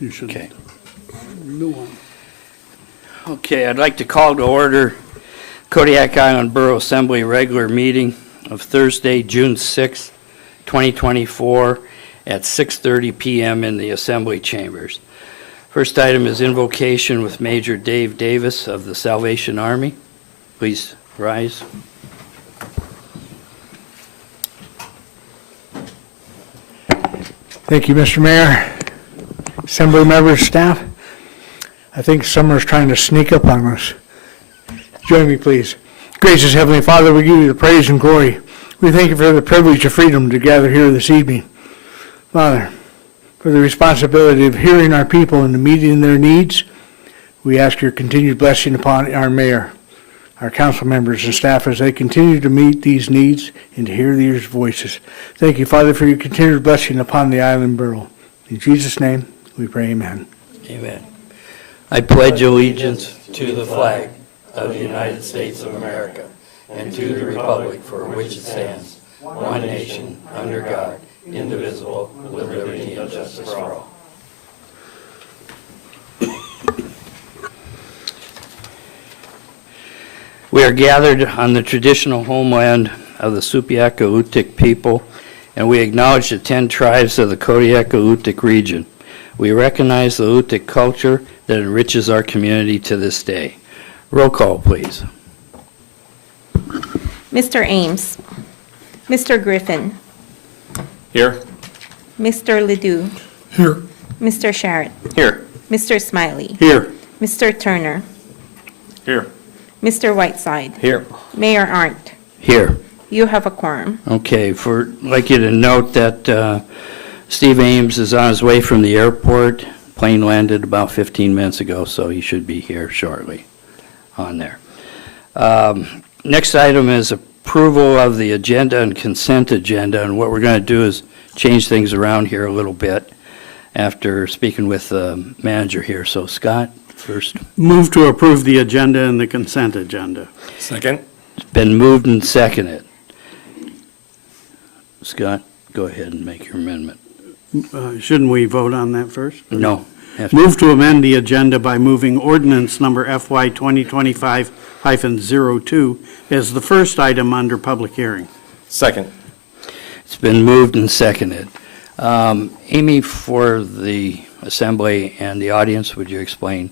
You should. Okay. New one. Okay, I'd like to call to order Kodiak Island Borough Assembly regular meeting of Thursday, June 6, 2024 at 6:30 p.m. in the Assembly Chambers. First item is invocation with Major Dave Davis of the Salvation Army. Please rise. Thank you, Mr. Mayor, Assembly members, staff. I think summer's trying to sneak up on us. Join me, please. Gracious Heavenly Father, we give you the praise and glory. We thank you for the privilege of freedom to gather here this evening. Father, for the responsibility of hearing our people and meeting their needs, we ask your continued blessing upon our mayor, our council members and staff as they continue to meet these needs and to hear these voices. Thank you, Father, for your continued blessing upon the island borough. In Jesus' name, we pray, amen. Amen. I pledge allegiance to the flag of the United States of America and to the republic for which it stands, one nation, under God, indivisible, with liberty and justice for all. We are gathered on the traditional homeland of the Supiaq-Alutiiq people, and we acknowledge the 10 tribes of the Kodiak-Alutiiq region. We recognize the Alutiiq culture that enriches our community to this day. Roll call, please. Mr. Ames. Mr. Griffin. Here. Mr. Ledoux. Here. Mr. Sharrett. Here. Mr. Smiley. Here. Mr. Turner. Here. Mr. Whiteside. Here. Mayor Arndt. Here. You have a quorum. Okay, I'd like you to note that Steve Ames is on his way from the airport. Plane landed about 15 minutes ago, so he should be here shortly on there. Next item is approval of the agenda and consent agenda, and what we're going to do is change things around here a little bit after speaking with the manager here. So Scott, first. Move to approve the agenda and the consent agenda. Second. It's been moved and seconded. Scott, go ahead and make your amendment. Shouldn't we vote on that first? No. Move to amend the agenda by moving ordinance number FY 2025-02 as the first item under public hearing. Second. It's been moved and seconded. Amy, for the assembly and the audience, would you explain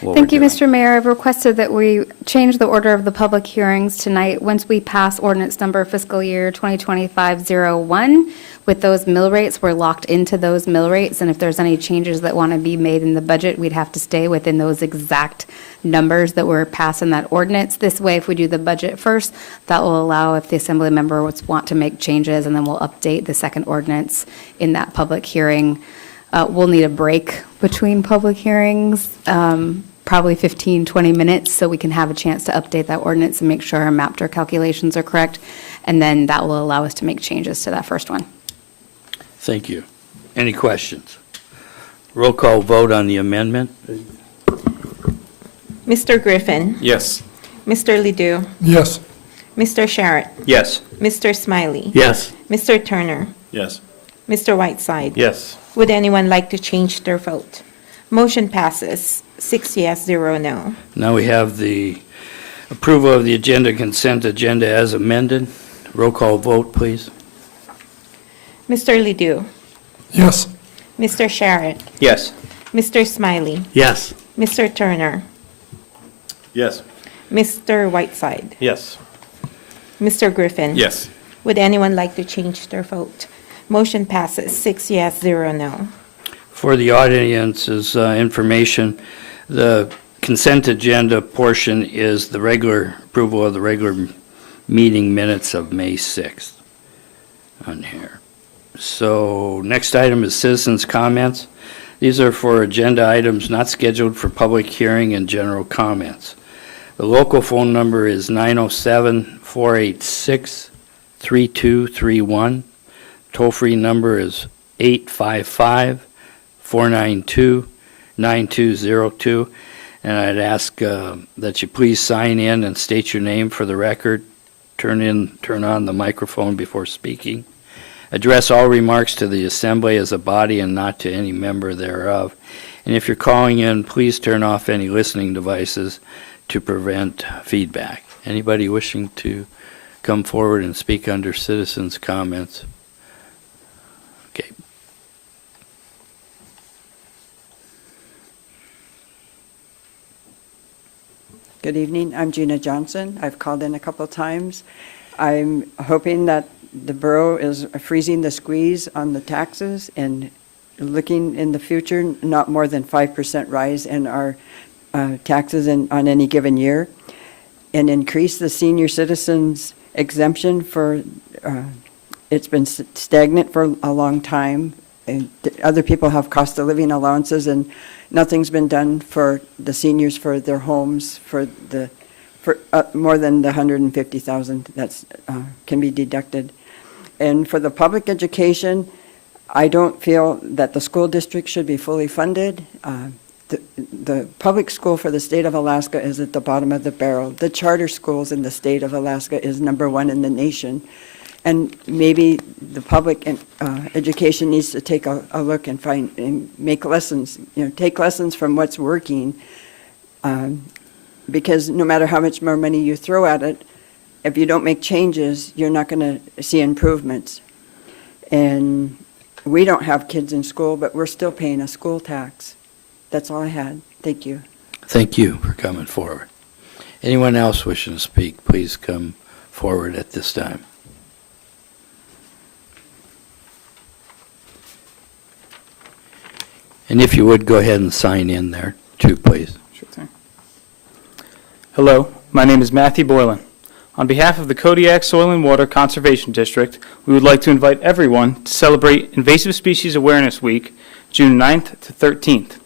what Thank you, we're doing? Mr. Mayor. I've requested that we change the order of the public hearings tonight once we pass ordinance number fiscal year 2025-01. With those mill rates, we're locked into those mill rates, and if there's any changes that want to be made in the budget, we'd have to stay within those exact numbers that were passed in that ordinance. This way, if we do the budget first, that will allow if the assembly member want to make changes, and then we'll update the second ordinance in that public hearing. We'll need a break between public hearings, probably 15, 20 minutes, so we can have a chance to update that ordinance and make sure our MAPTR calculations are correct, and then that will allow us to make changes to that first one. Thank you. Any questions? Roll call vote on the amendment. Mr. Griffin. Yes. Mr. Ledoux. Yes. Mr. Sharrett. Yes. Mr. Smiley. Yes. Mr. Turner. Yes. Mr. Whiteside. Yes. Would anyone like to change their vote? Motion passes 6 yes, 0 no. Now we have the approval of the agenda, consent agenda as amended. Roll call vote, please. Mr. Ledoux. Yes. Mr. Sharrett. Yes. Mr. Smiley. Yes. Mr. Turner. Yes. Mr. Whiteside. Yes. Mr. Griffin. Yes. Would anyone like to change their vote? Motion passes 6 yes, 0 no. For the audience's information, the consent agenda portion is the regular approval of the regular meeting minutes of May 6th on here. So next item is citizens' comments. These are for agenda items not scheduled for public hearing and general comments. The local phone number is 907-486-3231. Toll-free number is 855-492-9202. And I'd ask that you please sign in and state your name for the record. Turn on the microphone before speaking. Address all remarks to the assembly as a body and not to any member thereof. And if you're calling in, please turn off any listening devices to prevent feedback. Anybody wishing to come forward and speak under citizens' comments? Okay. Good evening. I'm Gina Johnson. I've called in a couple times. I'm hoping that the borough is freezing the squeeze on the taxes and looking in the future, not more than 5% rise in our taxes on any given year, and increase the senior citizens exemption for, it's been stagnant for a long time. And other people have cost of living allowances, and nothing's been done for the seniors for their homes for more than the 150,000 that's can be deducted. And for the public education, I don't feel that the school district should be fully funded. The public school for the state of Alaska is at the bottom of the barrel. The charter schools in the state of Alaska is #1 in the nation. And maybe the public education needs to take a look and find and make lessons, take lessons from what's working. Because no matter how much more money you throw at it, if you don't make changes, you're not going to see improvements. And we don't have kids in school, but we're still paying a school tax. That's all I had. Thank you. Thank you for coming forward. Anyone else wishing to speak, please come forward at this time. And if you would, go ahead and sign in there too, please. Sure thing. Hello, my name is Matthew Boylan. On behalf of the Kodiak Soil and Water Conservation District, we would like to invite everyone to celebrate Invasive Species Awareness Week, June 9th to 13th.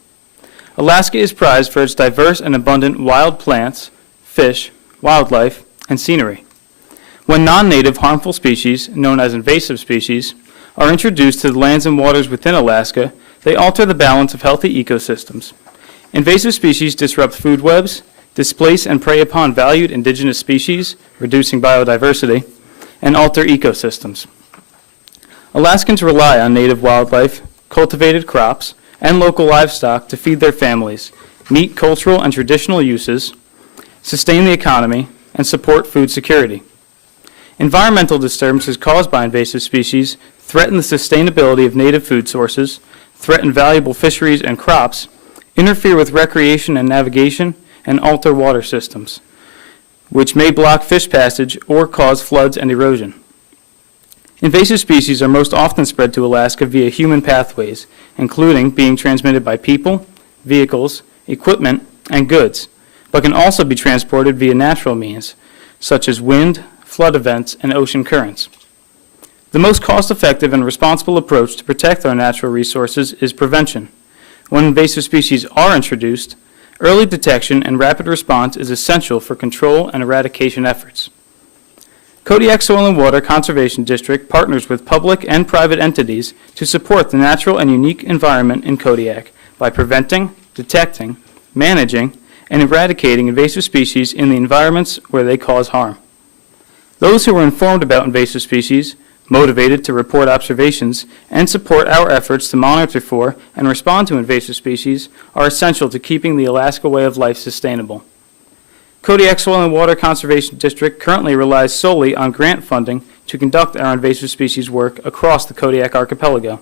Alaska is prized for its diverse and abundant wild plants, fish, wildlife, and scenery. When non-native harmful species, known as invasive species, are introduced to the lands and waters within Alaska, they alter the balance of healthy ecosystems. Invasive species disrupt food webs, displace and prey upon valued indigenous species, reducing biodiversity, and alter ecosystems. Alaskans rely on native wildlife, cultivated crops, and local livestock to feed their families, meet cultural and traditional uses, sustain the economy, and support food security. Environmental disturbances caused by invasive species threaten the sustainability of native food sources, threaten valuable fisheries and crops, interfere with recreation and navigation, and alter water systems, which may block fish passage or cause floods and erosion. Invasive species are most often spread to Alaska via human pathways, including being transmitted by people, vehicles, equipment, and goods, but can also be transported via natural means, such as wind, flood events, and ocean currents. The most cost-effective and responsible approach to protect our natural resources is prevention. When invasive species are introduced, early detection and rapid response is essential for control and eradication efforts. Kodiak Soil and Water Conservation District partners with public and private entities to support the natural and unique environment in Kodiak by preventing, detecting, managing, and eradicating invasive species in the environments where they cause harm. Those who are informed about invasive species, motivated to report observations, and support our efforts to monitor for and respond to invasive species are essential to keeping the Alaska way of life sustainable. Kodiak Soil and Water Conservation District currently relies solely on grant funding to conduct our invasive species work across the Kodiak archipelago.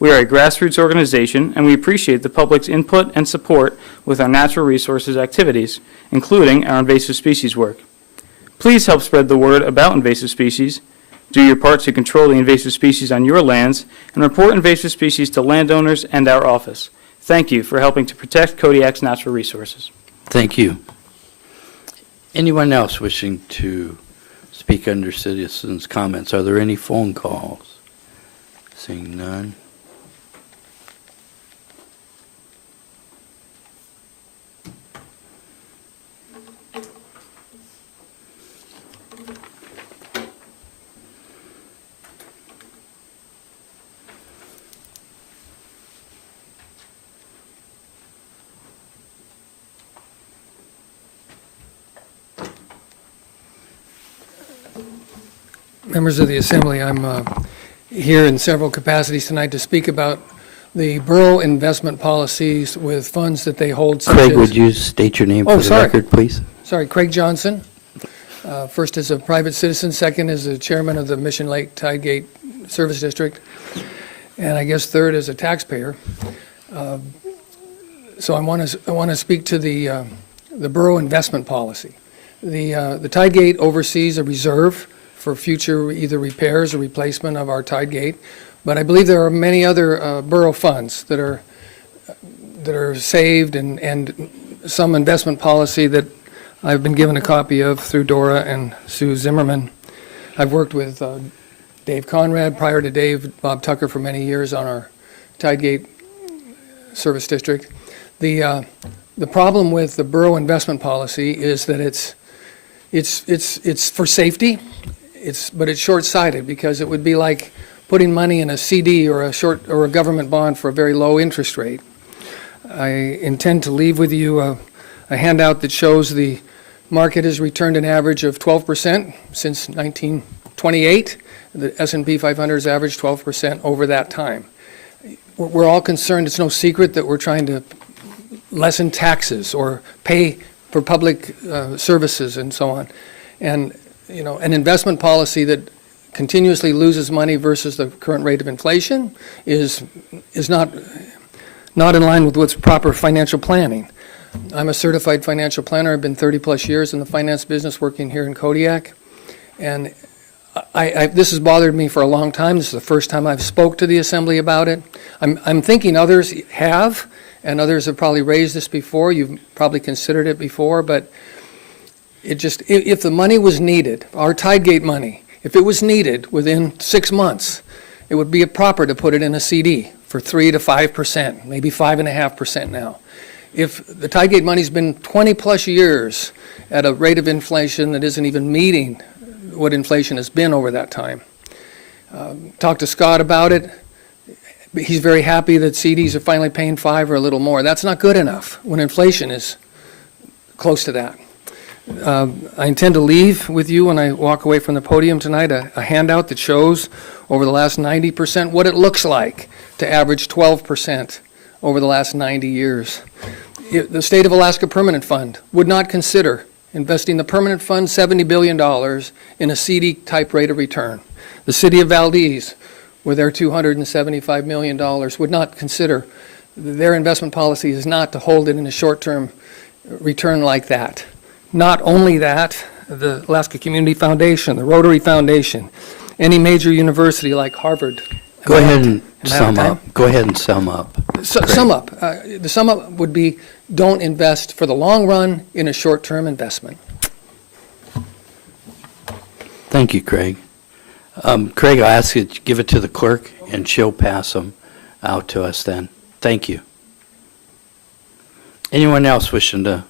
We are a grassroots organization, and we appreciate the public's input and support with our natural resources activities, including our invasive species work. Please help spread the word about invasive species. Do your part to control the invasive species on your lands, and report invasive species to landowners and our office. Thank you for helping to protect Kodiak's natural resources. Thank you. Anyone else wishing to speak under citizens' comments? Are there any phone calls? Seeing none. Members of the Assembly, I'm here in several capacities tonight to speak about the borough investment policies with funds that they hold. Such Craig, as- would you state your name Oh, for the sorry. record, please? Sorry, Craig Johnson. First as a private citizen, second as the chairman of the Mission Lake Tidegate Service District, and I guess third as a taxpayer. So I want to speak to the borough investment policy. The Tidegate oversees a reserve for future either repairs or replacement of our Tidegate, but I believe there are many other borough funds that are saved and some investment policy that I've been given a copy of through Dora and Sue Zimmerman. I've worked with Dave Conrad, prior to Dave, Bob Tucker for many years on our Tidegate Service District. The problem with the borough investment policy is that it's for safety, but it's short-sighted because it would be like putting money in a CD or a government bond for a very low interest rate. I intend to leave with you a handout that shows the market has returned an average of 12% since 1928. The S&P 500 has averaged 12% over that time. We're all concerned, it's no secret that we're trying to lessen taxes or pay for public services and so on. And, you know, an investment policy that continuously loses money versus the current rate of inflation is not in line with what's proper financial planning. I'm a certified financial planner. I've been 30-plus years in the finance business working here in Kodiak. And this has bothered me for a long time. This is the first time I've spoke to the Assembly about it. I'm thinking others have, and others have probably raised this before. You've probably considered it before, but if the money was needed, our Tidegate money, if it was needed within 6 months, it would be proper to put it in a CD for 3 to 5%, maybe 5.5% now. If the Tidegate money's been 20-plus years at a rate of inflation that isn't even meeting what inflation has been over that time. Talked to Scott about it. He's very happy that CDs are finally paying 5 or a little more. That's not good enough when inflation is close to that. I intend to leave with you when I walk away from the podium tonight a handout that shows over the last 90% what it looks like to average 12% over the last 90 years. The State of Alaska Permanent Fund would not consider investing the permanent fund $70 billion in a CD-type rate of return. The City of Valdez, with their $275 million, would not consider, their investment policy is not to hold it in a short-term return like that. Not only that, the Alaska Community Foundation, the Rotary Foundation, any major university like Harvard. Go ahead and Am I out of sum time? up. Go ahead and sum up. Sum up. The sum up would be, don't invest for the long run in a short-term investment. Thank you, Craig. Craig, I'll ask you to give it to the clerk, and she'll pass them out to us then. Thank you. Anyone else wishing to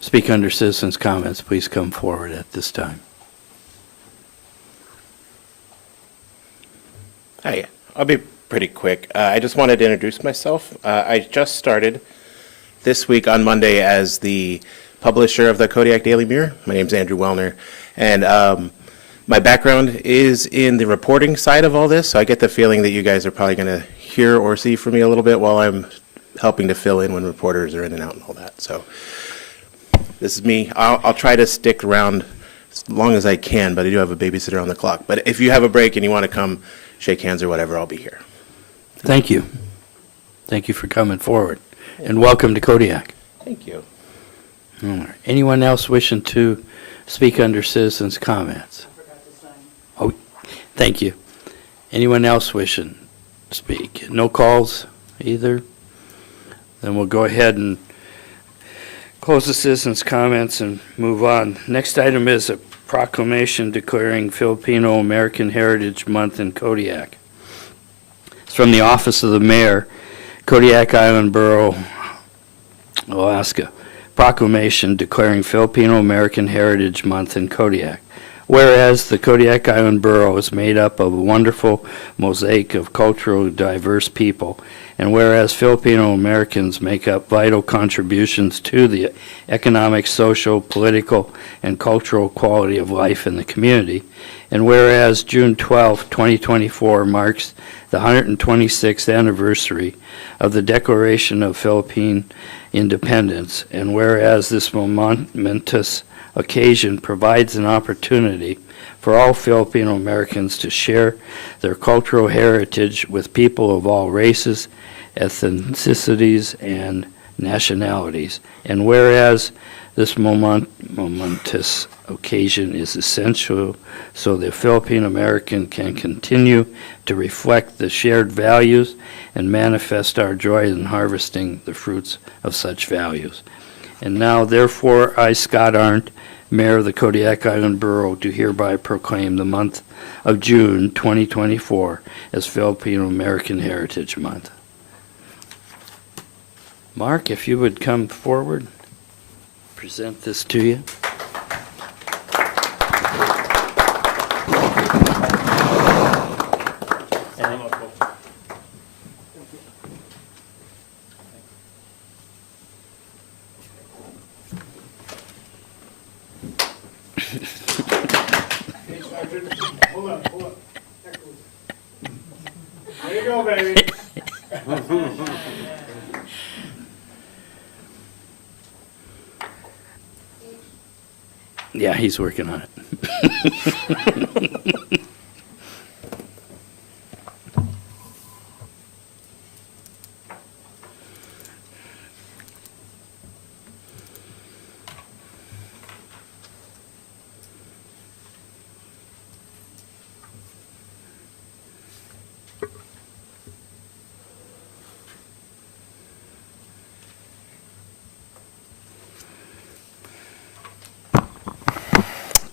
speak under citizens' comments, please come forward at this time. Hi, I'll be pretty quick. I just wanted to introduce myself. I just started this week on Monday as the publisher of the Kodiak Daily Mirror. My name's Andrew Wellner, and my background is in the reporting side of all this, so I get the feeling that you guys are probably going to hear or see from me a little bit while I'm helping to fill in when reporters are in and out and all that. So this is me. I'll try to stick around as long as I can, but I do have a babysitter on the clock. But if you have a break and you want to come shake hands or whatever, I'll be here. Thank you. Thank you for coming forward, and welcome to Kodiak. Thank you. All right. Anyone else wishing to speak under citizens' comments? Oh, thank you. Anyone else wishing to speak? No calls either? Then we'll go ahead and close the citizens' comments and move on. Next item is a proclamation declaring Filipino American Heritage Month in Kodiak. It's from the Office of the Mayor, Kodiak Island Borough, Alaska. Proclamation declaring Filipino American Heritage Month in Kodiak. Whereas the Kodiak Island Borough is made up of a wonderful mosaic of culturally diverse people And whereas Filipino Americans make up vital contributions to the economic, social, political, and cultural quality of life in the community. And whereas June 12, 2024 marks the 126th anniversary of the Declaration of Philippine Independence. And whereas this momentous occasion provides an opportunity for all Filipino Americans to share their cultural heritage with people of all races, ethnicities, and nationalities. And whereas this momentous occasion is essential so the Filipino American can continue to reflect the shared values and manifest our joy in harvesting the fruits of such values. And now, therefore, I, Scott Arndt, Mayor of the Kodiak Island Borough, do hereby proclaim the month of June 2024 as Filipino American Heritage Month. Mark, if you would come forward, present this to you. Hold on. There you go, baby. Yeah, he's working on it.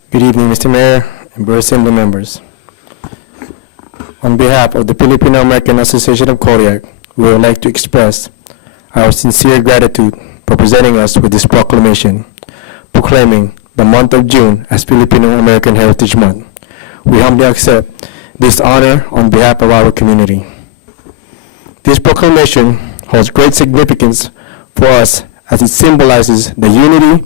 Good evening, Mr. Mayor and Borough Assembly members. On behalf of the Filipino American Association of Kodiak, we would like to express our sincere gratitude for presenting us with this proclamation, proclaiming the month of June as Filipino American Heritage Month. We humbly accept this honor on behalf of our community. This proclamation holds great significance for us as it symbolizes the unity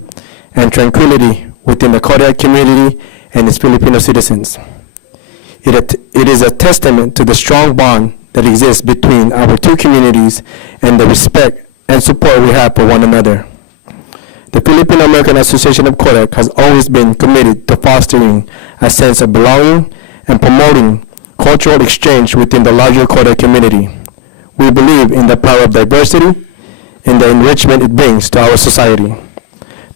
and tranquility within the Kodiak community and its Filipino citizens. It is a testament to the strong bond that exists between our two communities and the respect and support we have for one another. The Filipino American Association of Kodiak has always been committed to fostering a sense of belonging and promoting cultural exchange within the larger Kodiak community. We believe in the power of diversity and the enrichment it brings to our society.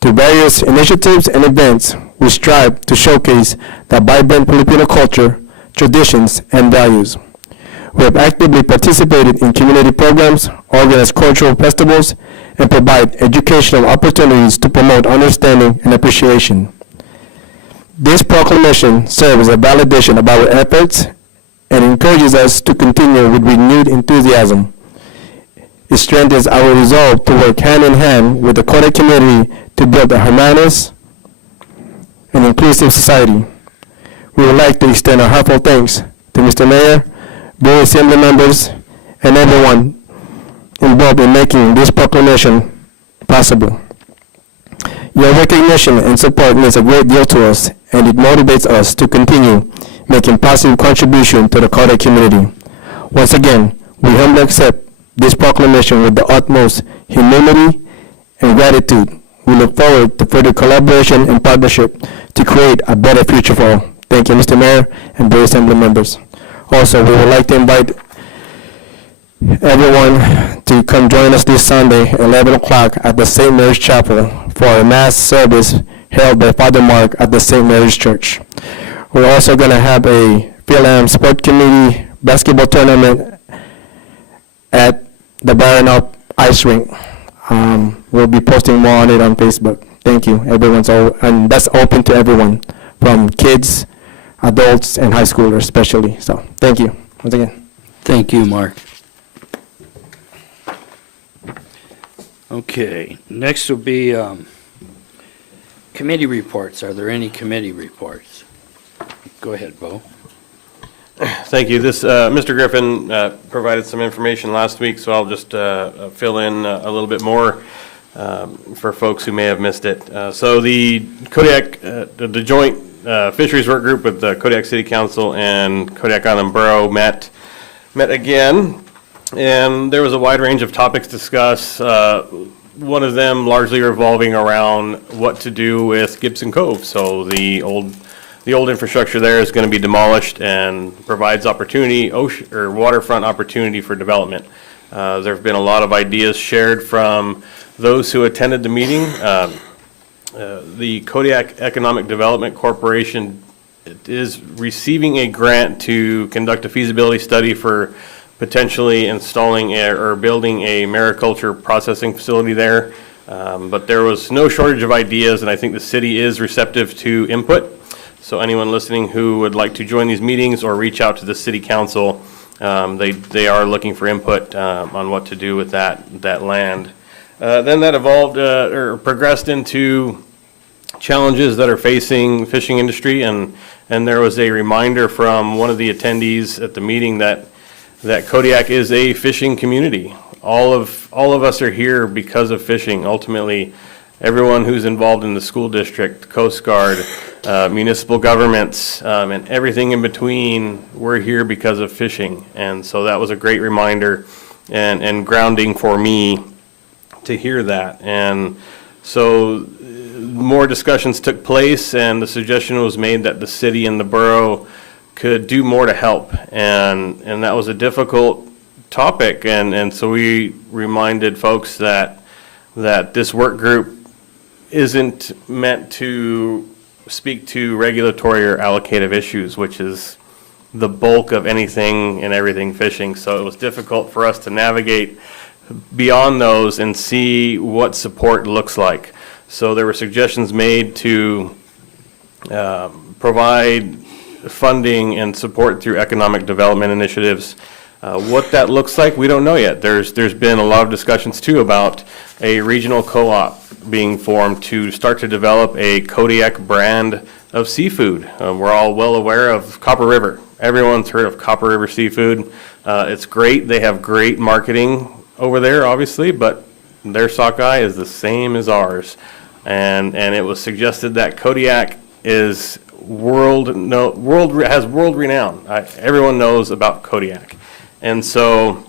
Through various initiatives and events, we strive to showcase the vibrant Filipino culture, traditions, and values. We have actively participated in community programs, organized cultural festivals, and provide educational opportunities to promote understanding and appreciation. This proclamation serves as a validation of our efforts and encourages us to continue with renewed enthusiasm. It strengthens our resolve to work hand in hand with the Kodiak community to build a harmonious and inclusive society. We would like to extend our heartfelt thanks to Mr. Mayor, Borough Assembly members, and everyone involved in making this proclamation possible. Your recognition and support means a great deal to us, and it motivates us to continue making positive contribution to the Kodiak community. Once again, we humbly accept this proclamation with the utmost humility and gratitude. We look forward to further collaboration and partnership to create a better future for all. Thank you, Mr. Mayor and Borough Assembly members. Also, we would like to invite everyone to come join us this Sunday, 11 o'clock at the St. Mary's Chapel for a mass service held by Father Mark at the St. Mary's Church. We're also going to have a Phil-Am Sport Committee basketball tournament at the Borough Ice Rink. We'll be posting more on it on Facebook. Thank you. And that's open to everyone, from kids, adults, and high schoolers especially. So thank you once again. Thank you, Mark. Okay, next will be committee reports. Are there any committee reports? Go ahead, Bo. Thank you. Mr. Griffin provided some information last week, so I'll just fill in a little bit more for folks who may have missed it. So the Kodiak, the joint fisheries work group with the Kodiak City Council and Kodiak Island Borough met again, and there was a wide range of topics discussed. One of them largely revolving around what to do with Gibson Cove. So the old infrastructure there is going to be demolished and provides opportunity, waterfront opportunity for development. There have been a lot of ideas shared from those who attended the meeting. The Kodiak Economic Development Corporation is receiving a grant to conduct a feasibility study for potentially installing or building a mariculture processing facility there. But there was no shortage of ideas, and I think the city is receptive to input. So anyone listening who would like to join these meetings or reach out to the city council, they are looking for input on what to do with that land. Then that evolved or progressed into challenges that are facing the fishing industry, and there was a reminder from one of the attendees at the meeting that Kodiak is a fishing community. All of us are here because of fishing. Ultimately, everyone who's involved in the school district, Coast Guard, municipal governments, and everything in between, we're here because of fishing. And so that was a great reminder and grounding for me to hear that. And so more discussions took place, and the suggestion was made that the city and the borough could do more to help. And that was a difficult topic. And so we reminded folks that this work group isn't meant to speak to regulatory or allocative issues, which is the bulk of anything and everything fishing. So it was difficult for us to navigate beyond those and see what support looks like. So there were suggestions made to provide funding and support through economic development initiatives. What that looks like, we don't know yet. There's been a lot of discussions too about a regional co-op being formed to start to develop a Kodiak brand of seafood. We're all well aware of Copper River. Everyone's heard of Copper River Seafood. It's great. They have great marketing over there, obviously, but their sockeye is the same as ours. And it was suggested that Kodiak is has world renown. Everyone knows about Kodiak. And so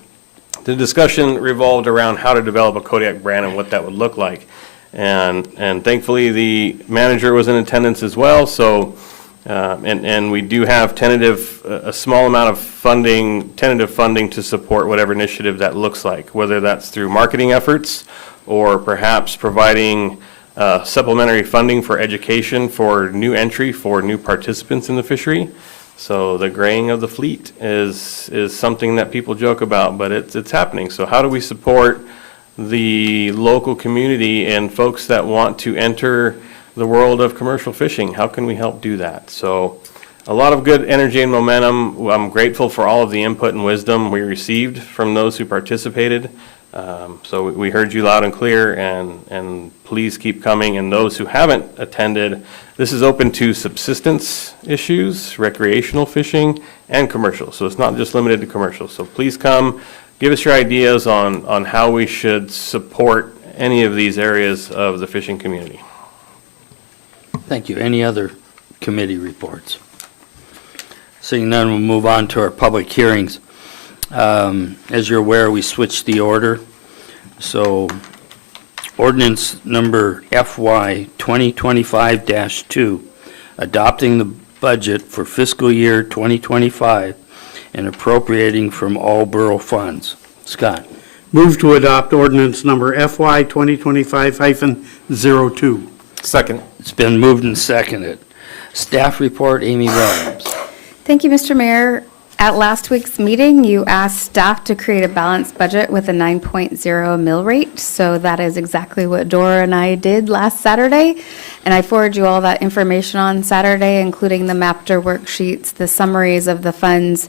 the discussion revolved around how to develop a Kodiak brand and what that would look like. And thankfully the manager was in attendance as well. So and we do have a small amount of tentative funding to support whatever initiative that looks like, whether that's through marketing efforts or perhaps providing supplementary funding for education for new entry for new participants in the fishery. So the graying of the fleet is something that people joke about, but it's happening. So how do we support the local community and folks that want to enter the world of commercial fishing? How can we help do that? So a lot of good energy and momentum. I'm grateful for all of the input and wisdom we received from those who participated. So we heard you loud and clear, and please keep coming. And those who haven't attended, this is open to subsistence issues, recreational fishing, and commercial. So it's not just limited to commercial. So please come, give us your ideas on how we should support any of these areas of the fishing community. Thank you. Any other committee reports? Seeing none, we'll move on to our public hearings. As you're aware, we switched the order. So ordinance number FY 2025-2, adopting the budget for fiscal year 2025 and appropriating from all borough funds. Scott. Move to adopt ordinance number FY 2025-02. Second. It's been moved and seconded. Staff report, Amy Williams. Thank you, Mr. Mayor. At last week's meeting, you asked staff to create a balanced budget with a 9.0 mill rate. So that is exactly what Dora and I did last Saturday. And I forwarded you all that information on Saturday, including the MAPTR worksheets, the summaries of the funds,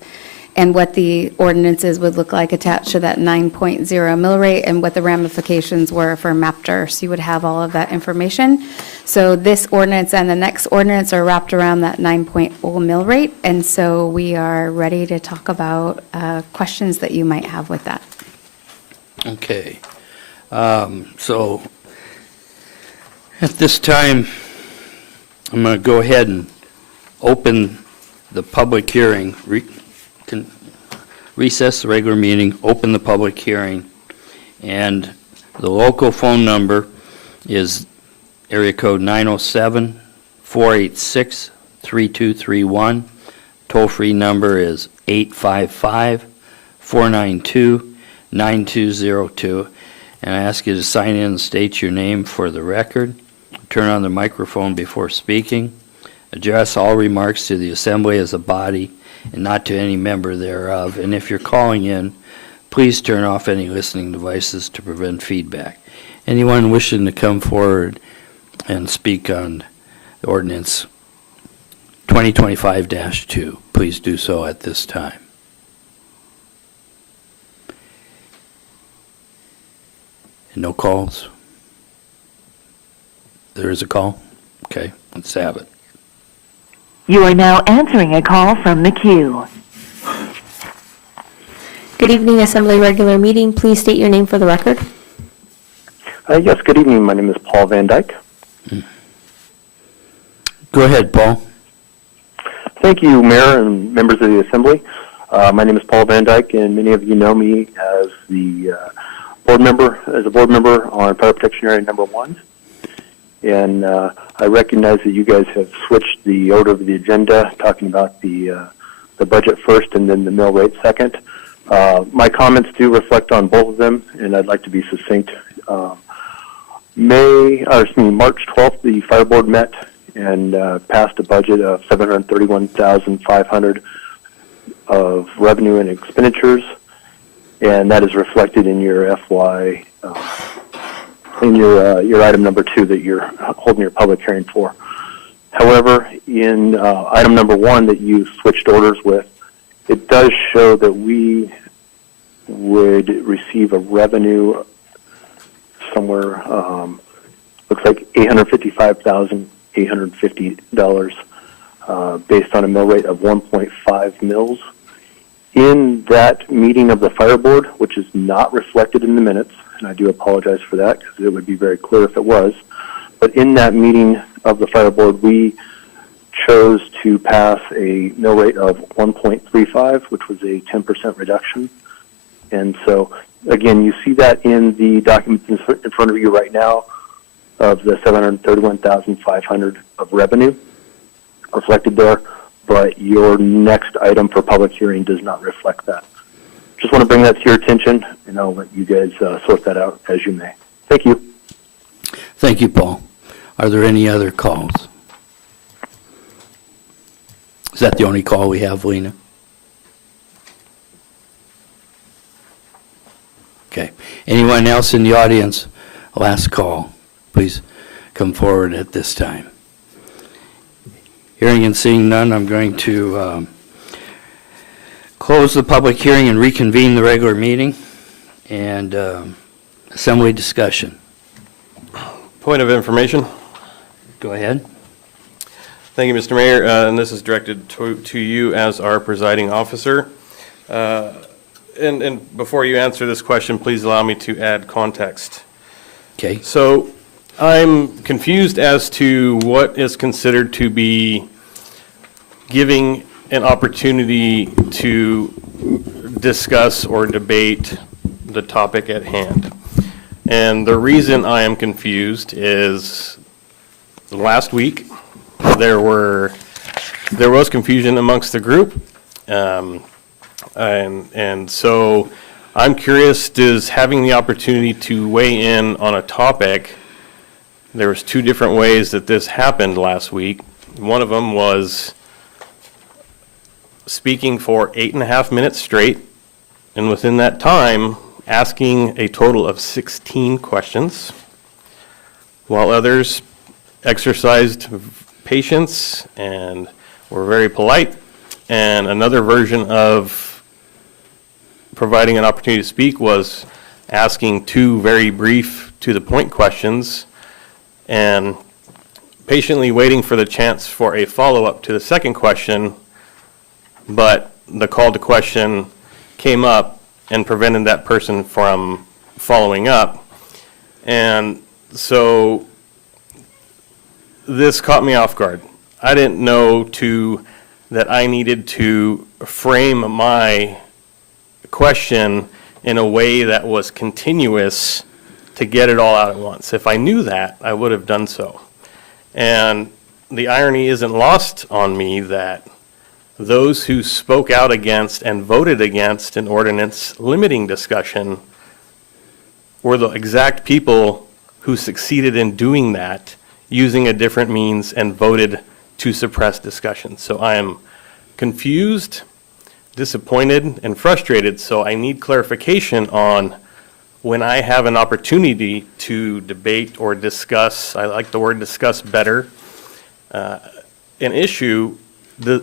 and what the ordinances would look like attached to that 9.0 mill rate, and what the ramifications were for MAPTR. So you would have all of that information. So this ordinance and the next ordinance are wrapped around that 9.0 mill rate, and so we are ready to talk about questions that you might have with that. Okay. So at this time, I'm going to go ahead and open the public hearing, recess the regular meeting, open the public hearing, and the local phone number is area code 907-486-3231. Toll-free number is 855-492-9202. And I ask you to sign in and state your name for the record. Turn on the microphone before speaking. Address all remarks to the assembly as a body and not to any member thereof. And if you're calling in, please turn off any listening devices to prevent feedback. Anyone wishing to come forward and speak on the ordinance 2025-2, please do so at this time. And no calls? There is a call? Okay, let's have it. You are now answering a call from the queue. Good evening, Assembly regular meeting. Please state your name for the record. Yes, good evening. My name is Paul Van Dyke. Go ahead, Paul. Thank you, Mayor and members of the Assembly. My name is Paul Van Dyke, and many of you know me as the board member on Fire Protection Area Number 1. And I recognize that you guys have switched the order of the agenda, talking about the budget first and then the mill rate second. My comments do reflect on both of them, and I'd like to be succinct. March 12th, the Fire Board met and passed a budget of $731,500 of revenue and expenditures, and that is reflected in your FY. In your item number 2 that you're holding your public hearing for. However, in item number 1 that you switched orders with, it does show that we would receive a revenue somewhere, looks like $855,850 based on a mill rate of 1.5 mills. In that meeting of the Fire Board, which is not reflected in the minutes, and I do apologize for that because it would be very clear if it was. But in that meeting of the Fire Board, we chose to pass a mill rate of 1.35, which was a 10% reduction. And so, again, you see that in the documents in front of you right now of the $731,500 of revenue reflected there, but your next item for public hearing does not reflect that. Just want to bring that to your attention, and I'll let you guys sort that out as you may. Thank you. Thank you, Paul. Are there any other calls? Is that the only call we have, Lena? Okay. Anyone else in the audience? Last call. Please come forward at this time. Hearing and seeing none, I'm going to close the public hearing and reconvene the regular meeting and assembly discussion. Point of information. Go ahead. Thank you, Mr. Mayor, and this is directed to you as our presiding officer. And before you answer this question, please allow me to add context. Okay. So I'm confused as to what is considered to be giving an opportunity to discuss or debate the topic at hand. And the reason I am confused is last week there was confusion amongst the group. And so I'm curious, does having the opportunity to weigh in on a topic, there was 2 different ways that this happened last week. One of them was speaking for 8.5 minutes straight, and within that time, asking a total of 16 questions, while others exercised patience and were very polite. And another version of providing an opportunity to speak was asking two very brief, to-the-point questions, and patiently waiting for the chance for a follow-up to the second question, but the call to question came up and prevented that person from following up. And so this caught me off guard. I didn't know that I needed to frame my question in a way that was continuous to get it all out at once. If I knew that, I would have done so. And the irony isn't lost on me that those who spoke out against and voted against an ordinance limiting discussion were the exact people who succeeded in doing that, using a different means, and voted to suppress discussion. So I am confused, disappointed, and frustrated, so I need clarification on when I have an opportunity to debate or discuss, I like the word discuss better, an issue,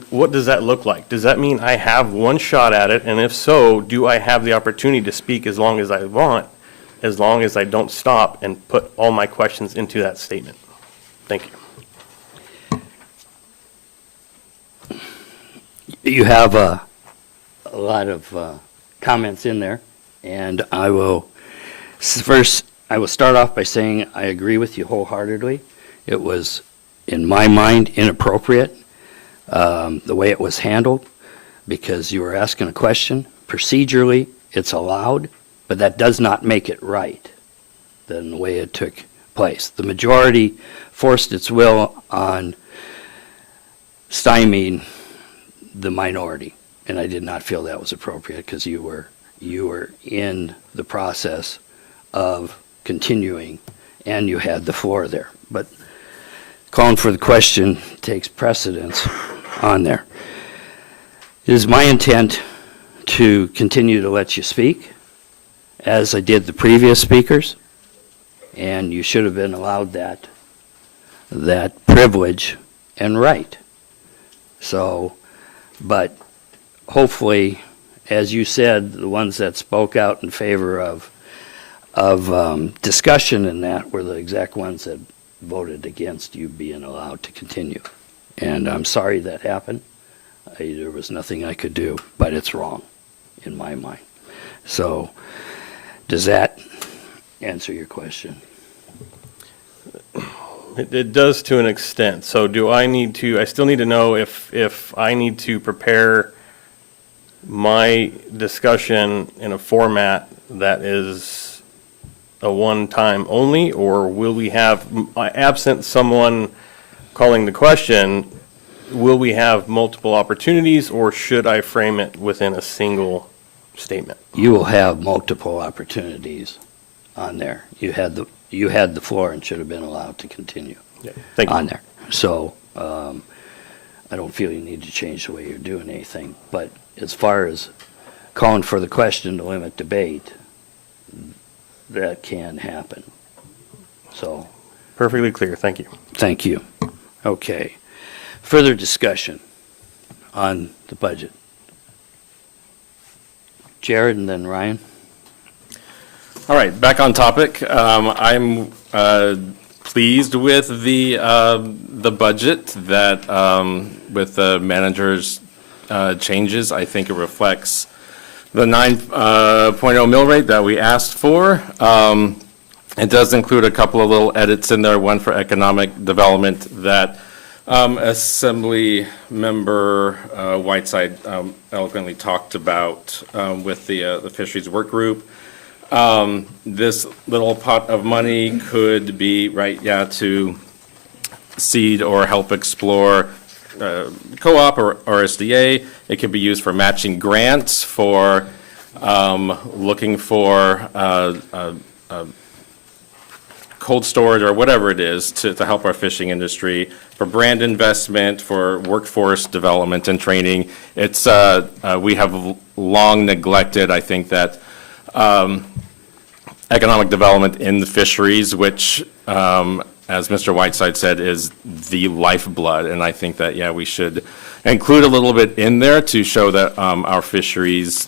what does that look like? Does that mean I have one shot at it, and if so, do I have the opportunity to speak as long as I want, as long as I don't stop and put all my questions into that statement? Thank you. You have a lot of comments in there, and I will start off by saying I agree with you wholeheartedly. It was, in my mind, inappropriate, the way it was handled, because you were asking a question. Procedurally, it's allowed, but that does not make it right, than the way it took place. The majority forced its will on stymieing the minority, and I did not feel that was appropriate, because you were in the process of continuing, and you had the floor there. But calling for the question takes precedence on there. It is my intent to continue to let you speak, as I did the previous speakers, and you should have been allowed that privilege and right. So, but hopefully, as you said, the ones that spoke out in favor of discussion in that were the exact ones that voted against you being allowed to continue. And I'm sorry that happened. There was nothing I could do, but it's wrong in my mind. So, does that answer your question? It does to an extent. So do I need to, I still need to know if I need to prepare my discussion in a format that is a one-time only, or will we have, absent someone calling the question, will we have multiple opportunities, or should I frame it within a single statement? You will have multiple opportunities on there. You had the floor and should have been allowed to continue Thank you. on there. So I don't feel you need to change the way you're doing anything. But as far as calling for the question to limit debate, that can happen. So. Perfectly clear. Thank you. Thank you. Okay. Further discussion on the budget. Jared and then Ryan. All right, back on topic. I'm pleased with the budget that with the manager's changes. I think it reflects the 9.0 mill rate that we asked for. It does include a couple of little edits in there, one for economic development that Assembly Member Whiteside eloquently talked about with the fisheries work group. This little pot of money could be, to seed or help explore co-op or SDA. It could be used for matching grants, for looking for cold storage or whatever it is to help our fishing industry, for brand investment, for workforce development and training. It's we have long neglected, I think, that economic development in the fisheries, which, as Mr. Whiteside said, is the lifeblood. And I think that, we should include a little bit in there to show that our fisheries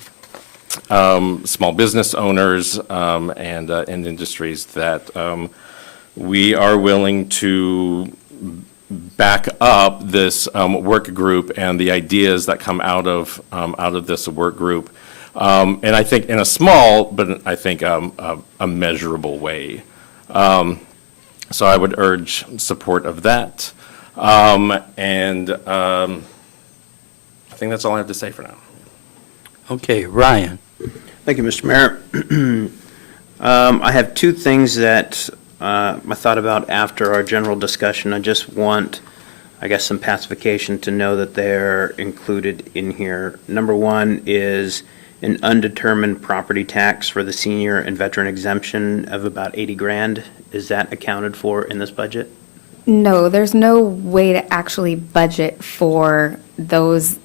small business owners and industries that we are willing to back up this work group and the ideas that come out of this work group. And I think in a small, but I think a measurable way. So I would urge support of that. I think that's all I have to say for now. Okay, Ryan. Thank you, Mr. Mayor. I have two things that I thought about after our general discussion. I just want, I guess, some pacification to know that they're included in here. Number one is an undetermined property tax for the senior and veteran exemption of about 80 grand. Is that accounted for in this budget? No, there's no way to actually budget for those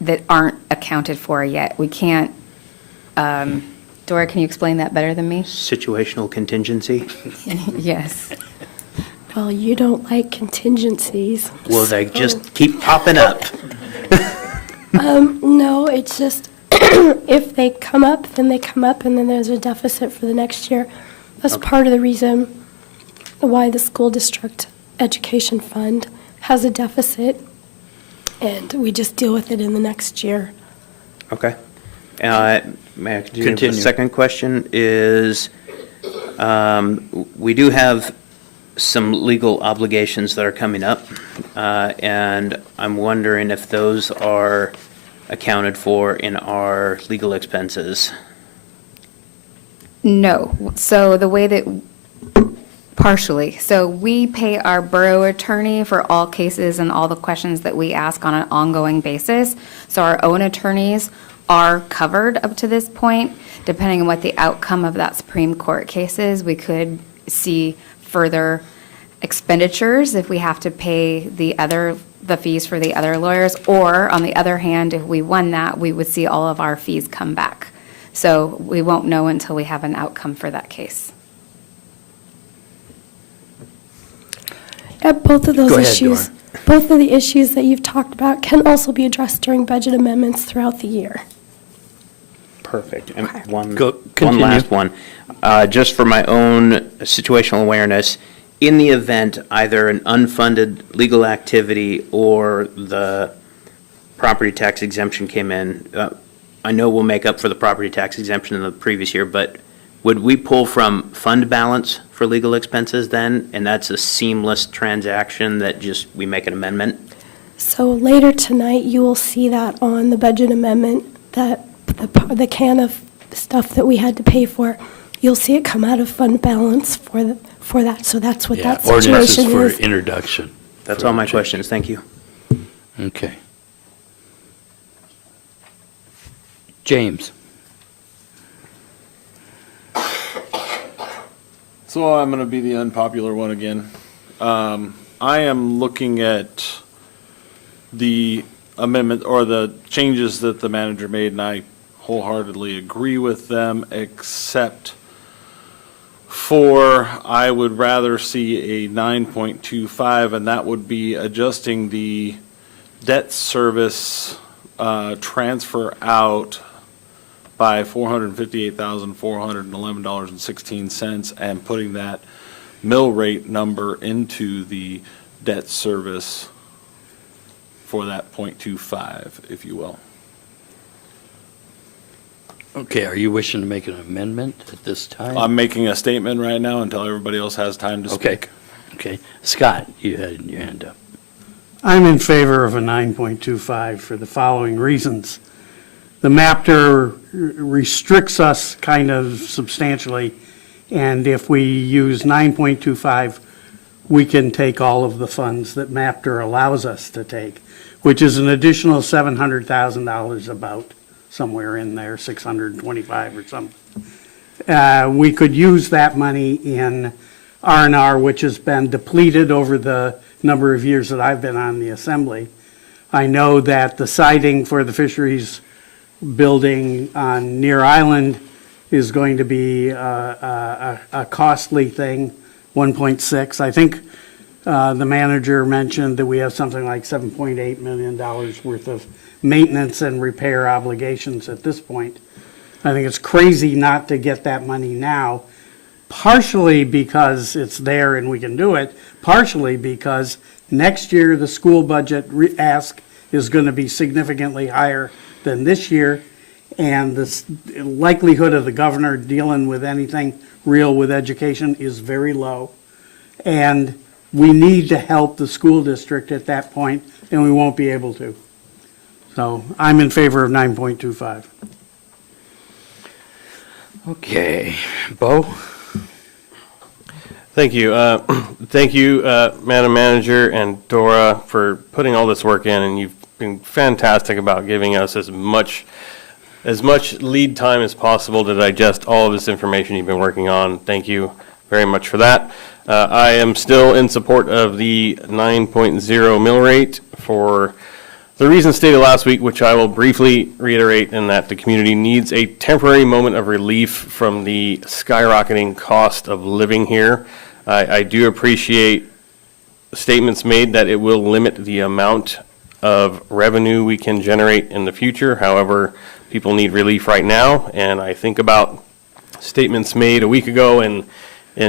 that aren't accounted for yet. We can't, Dora, can you explain that better than me? Situational contingency? Yes. Well, you don't like contingencies. Will they just keep popping up? No, it's just if they come up, then they come up, and then there's a deficit for the next year. That's part of the reason why the school district education fund has a deficit, and we just deal with it in the next year. Okay. May I continue? Continue. The second question is, we do have some legal obligations that are coming up, and I'm wondering if those are accounted for in our legal expenses. No. So the way that, partially. So we pay our borough attorney for all cases and all the questions that we ask on an ongoing basis. So our own attorneys are covered up to this point. Depending on what the outcome of that Supreme Court case is, we could see further expenditures if we have to pay the fees for the other lawyers, or on the other hand, if we won that, we would see all of our fees come back. So we won't know until we have an outcome for that case. Both of those Go ahead, issues, both of the issues that you've talked about can also be addressed during budget amendments throughout the year. Perfect. And one Continue. last one. Just for my own situational awareness, in the event either an unfunded legal activity or the property tax exemption came in, I know we'll make up for the property tax exemption in the previous year, but would we pull from fund balance for legal expenses then? And that's a seamless transaction that just, we make an amendment? So later tonight, you will see that on the budget amendment, that the can of stuff that we had to pay for, you'll see it come out of fund balance for that. So that's what that Ordinances situation for is. introduction. That's all my questions. Thank you. Okay. James. So I'm going to be the unpopular one again. I am looking at the amendment or the changes that the manager made, and I wholeheartedly agree with them, except for I would rather see a 9.25, and that would be adjusting the debt service transfer out by $458,411.16 and putting that mill rate number into the debt service for that 0.25, if you will. Okay, are you wishing to make an amendment at this time? I'm making a statement right now until everybody else has time to speak. Okay. Scott, you had your hand up. I'm in favor of a 9.25 for the following reasons. The MAPTR restricts us kind of substantially, and if we use 9.25, we can take all of the funds that MAPTR allows us to take, which is an additional $700,000 about, somewhere in there, 625 or something. We could use that money in R&R, which has been depleted over the number of years that I've been on the assembly. I know that the siding for the fisheries building on Near Island is going to be a costly thing, 1.6. I think the manager mentioned that we have something like $7.8 million worth of maintenance and repair obligations at this point. I think it's crazy not to get that money now, partially because it's there and we can do it, partially because next year the school budget ask is going to be significantly higher than this year, and the likelihood of the governor dealing with anything real with education is very low. And we need to help the school district at that point, and we won't be able to. So I'm in favor of 9.25. Okay, Bo? Thank you. Thank you, Madam Manager and Dora, for putting all this work in, and you've been fantastic about giving us as much lead time as possible to digest all of this information you've been working on. Thank you very much for that. I am still in support of the 9.0 mill rate for the reasons stated last week, which I will briefly reiterate, in that the community needs a temporary moment of relief from the skyrocketing cost of living here. I do appreciate statements made that it will limit the amount of revenue we can generate in the future. However, people need relief right now, and I think about statements made a week ago, and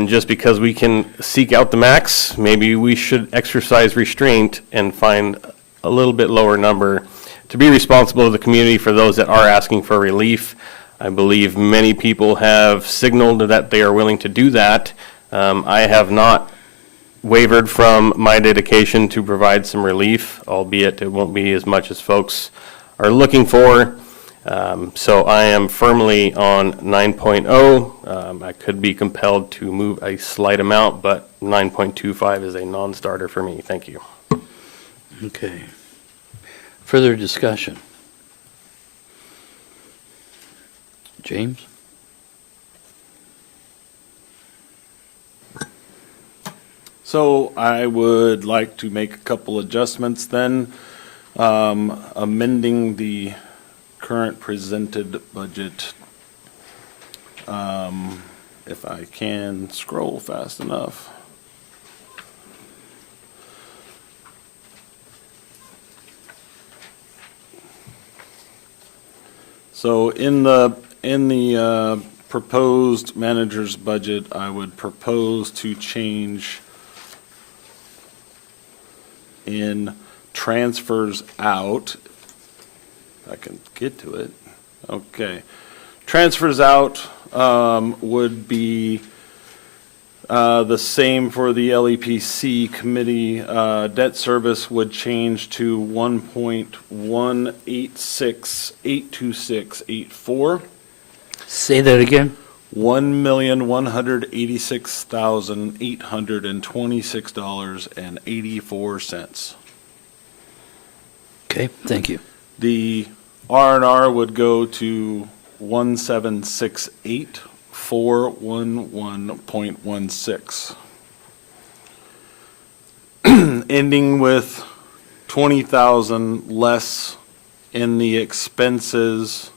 just because we can seek out the max, maybe we should exercise restraint and find a little bit lower number to be responsible to the community for those that are asking for relief. I believe many people have signaled that they are willing to do that. I have not wavered from my dedication to provide some relief, albeit it won't be as much as folks are looking for. So I am firmly on 9.0. I could be compelled to move a slight amount, but 9.25 is a non-starter for me. Thank you. Okay. Further discussion? James? So I would like to make a couple adjustments then, amending the current presented budget. If I can scroll fast enough. So in the proposed manager's budget, I would propose to change in transfers out. I can get to it. Okay. Transfers out would be the same for the LEPC committee. Debt service would change to 1.186826.824. Say that again? $1,186,826.84. Okay, thank you. The R&R would go to 1,768,411.16. Ending with 20,000 less in the expenses,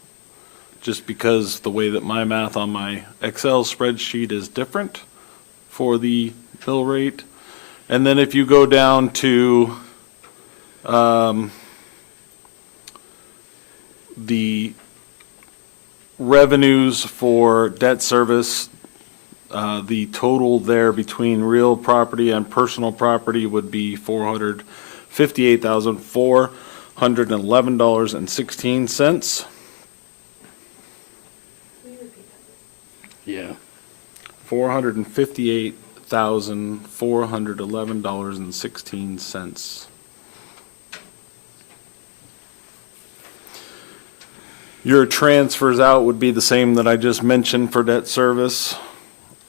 just because the way that my math on my Excel spreadsheet is different for the bill rate. And then if you go down to the revenues for debt service, the total there between real property and personal property would be $458,411.16. Yeah. $458,411.16. Your transfers out would be the same that I just mentioned for debt service.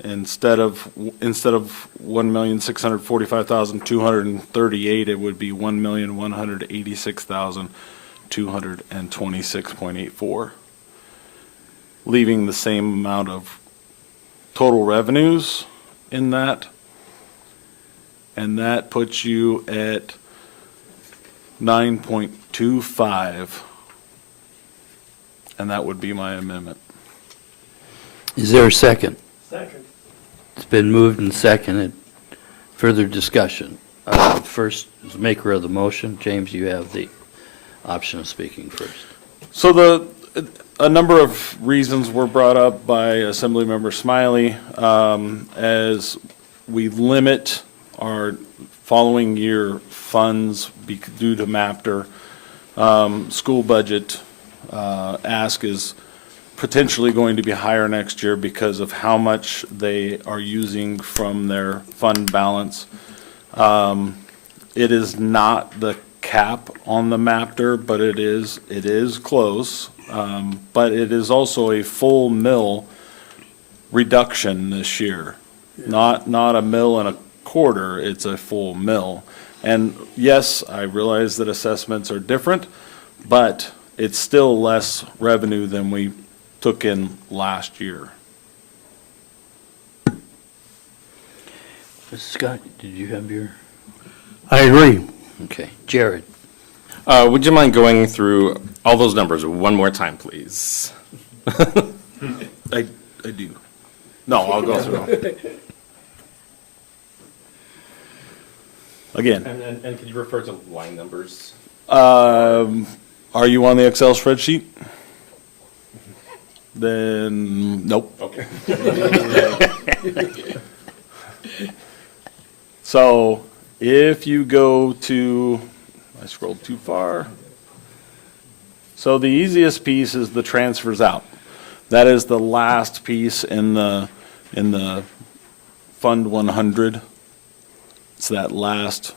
Instead of 1,645,238, it would be 1,186,226.84, leaving the same amount of total revenues in that, and that puts you at 9.25, and that would be my amendment. Is there a second? Second. It's been moved and seconded. Further discussion. First, as maker of the motion, James, you have the option of speaking first. So a number of reasons were brought up by Assemblymember Smiley as we limit our following year funds due to MAPTR. School budget ask is potentially going to be higher next year because of how much they are using from their fund balance. It is not the cap on the MAPTR, but it is close. But it is also a full mill reduction this year, not a mill and a quarter, it's a full mill. And yes, I realize that assessments are different, but it's still less revenue than we took in last year. Scott, did you have your? I agree. Okay. Jared? Would you mind going through all those numbers one more time, please? I do. No, I'll go through them. Again. And could you refer to line numbers? Are you on the Excel spreadsheet? Then, nope. Okay. So, if you go to, I scrolled too far. So the easiest piece is the transfers out. That is the last piece in the Fund 100. It's that last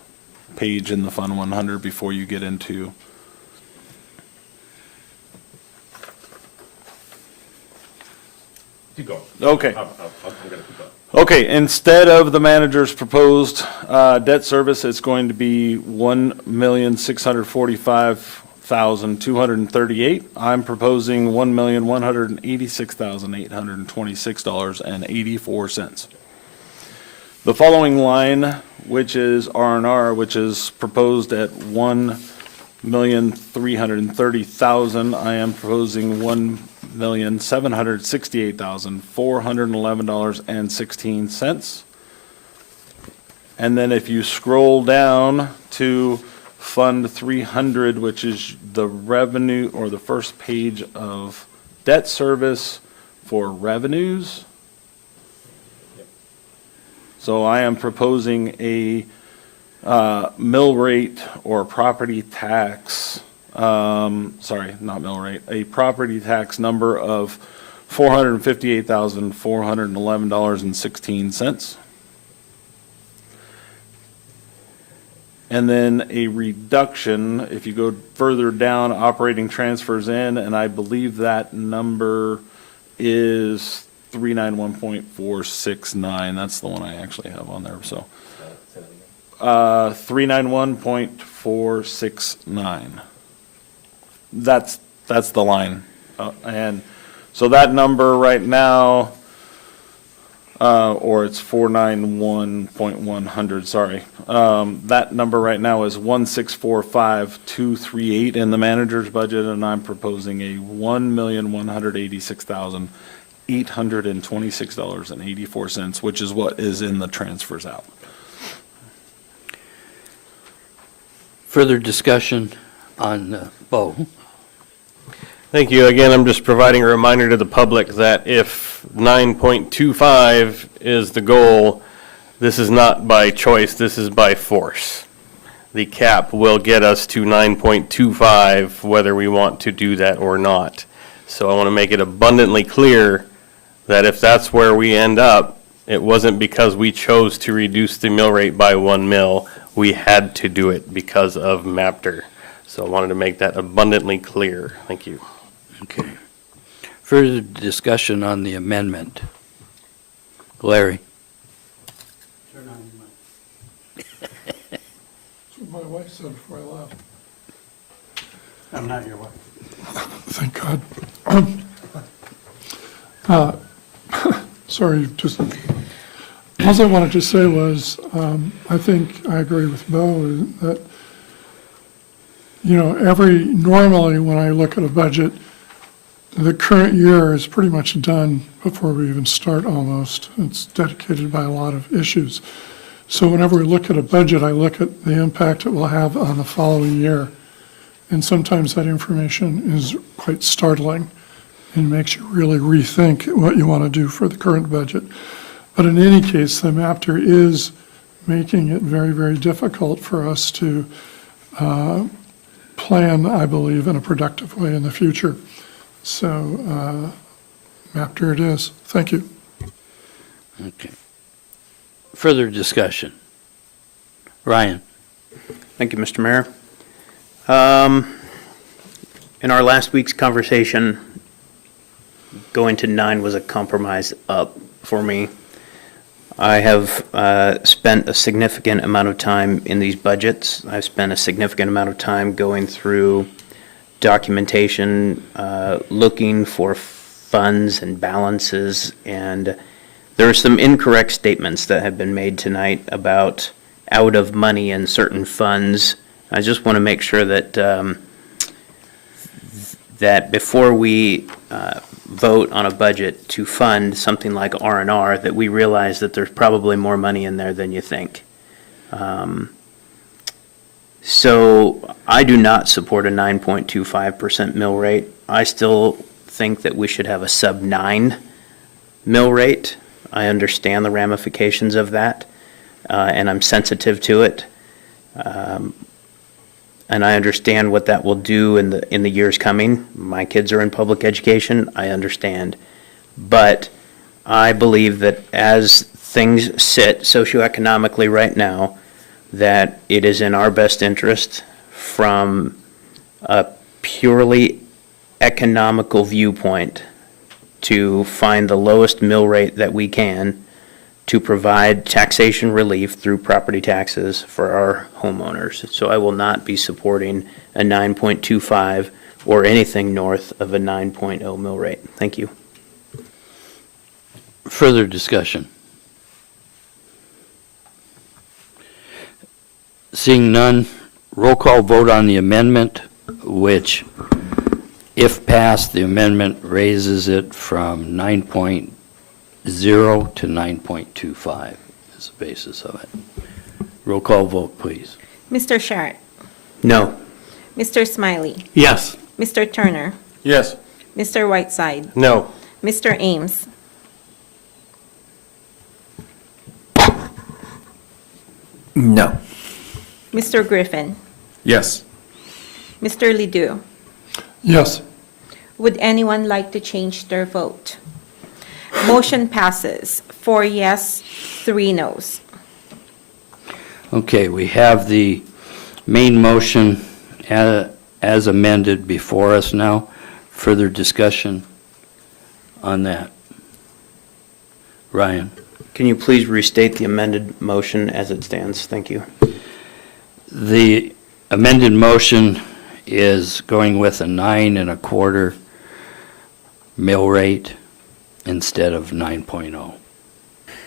page in the Fund 100 before you get into. Keep going. Okay. I'm gonna keep going. Okay, instead of the manager's proposed debt service, it's going to be $1,645,238. I'm proposing $1,186,826.84. The following line, which is R&R, which is proposed at $1,330,000, I am proposing $1,768,411.16. And then if you scroll down to Fund 300, which is the revenue, or the first page of debt service for revenues. So I am proposing a mill rate or property tax, sorry, not mill rate, a property tax number of $458,411.16. And then a reduction, if you go further down, operating transfers in, and I believe that number is 391.469. That's the one I actually have on there, so. 391.469. That's the line. And so that number right now, or it's 491.100, sorry. That number right now is 1645238 in the manager's budget, and I'm proposing a $1,186,826.84, which is what is in the transfers out. Further discussion on Bo? Thank you. Again, I'm just providing a reminder to the public that if 9.25 is the goal, this is not by choice, this is by force. The cap will get us to 9.25 whether we want to do that or not. So I want to make it abundantly clear that if that's where we end up, it wasn't because we chose to reduce the mill rate by 1 mil. We had to do it because of MAPTR. So I wanted to make that abundantly clear. Thank you. Okay. Further discussion on the amendment? Larry? Turn on your mic. That's what my wife said before I left. I'm not your wife. Thank God. Sorry, just, all I wanted to say was, I think I agree with Bo that, normally when I look at a budget, the current year is pretty much done before we even start almost. It's dedicated by a lot of issues. So whenever we look at a budget, I look at the impact it will have on the following year. And sometimes that information is quite startling and makes you really rethink what you want to do for the current budget. But in any case, the MAPTR is making it very, very difficult for us to plan, I believe, in a productive way in the future. So MAPTR it is. Thank you. Okay. Further discussion? Ryan? Thank you, Mr. Mayor. In our last week's conversation, going to 9 was a compromise up for me. I have spent a significant amount of time in these budgets. I've spent a significant amount of time going through documentation, looking for funds and balances, and there are some incorrect statements that have been made tonight about out of money in certain funds. I just want to make sure that that before we vote on a budget to fund something like R&R, that we realize that there's probably more money in there than you think. So I do not support a 9.25% mill rate. I still think that we should have a sub-9 mill rate. I understand the ramifications of that, and I'm sensitive to it. And I understand what that will do in the years coming. My kids are in public education, I understand. But I believe that as things sit socioeconomically right now, that it is in our best interest from a purely economical viewpoint to find the lowest mill rate that we can to provide taxation relief through property taxes for our homeowners. So I will not be supporting a 9.25 or anything north of a 9.0 mill rate. Thank you. Further discussion? Seeing none, roll call vote on the amendment, which, if passed, the amendment raises it from 9.0 to 9.25 is the basis of it. Roll call vote, please. Mr. Sharrett? No. Mr. Smiley? Yes. Mr. Turner? Yes. Mr. Whiteside? No. Mr. Ames? No. Mr. Griffin? Yes. Mr. Ledoux? Yes. Would anyone like to change their vote? Motion passes, 4 yes, 3 noes. Okay, we have the main motion as amended before us now. Further discussion on that? Ryan? Can you please restate the amended motion as it stands? Thank you. The amended motion is going with a 9 1/4 mill rate instead of 9.0.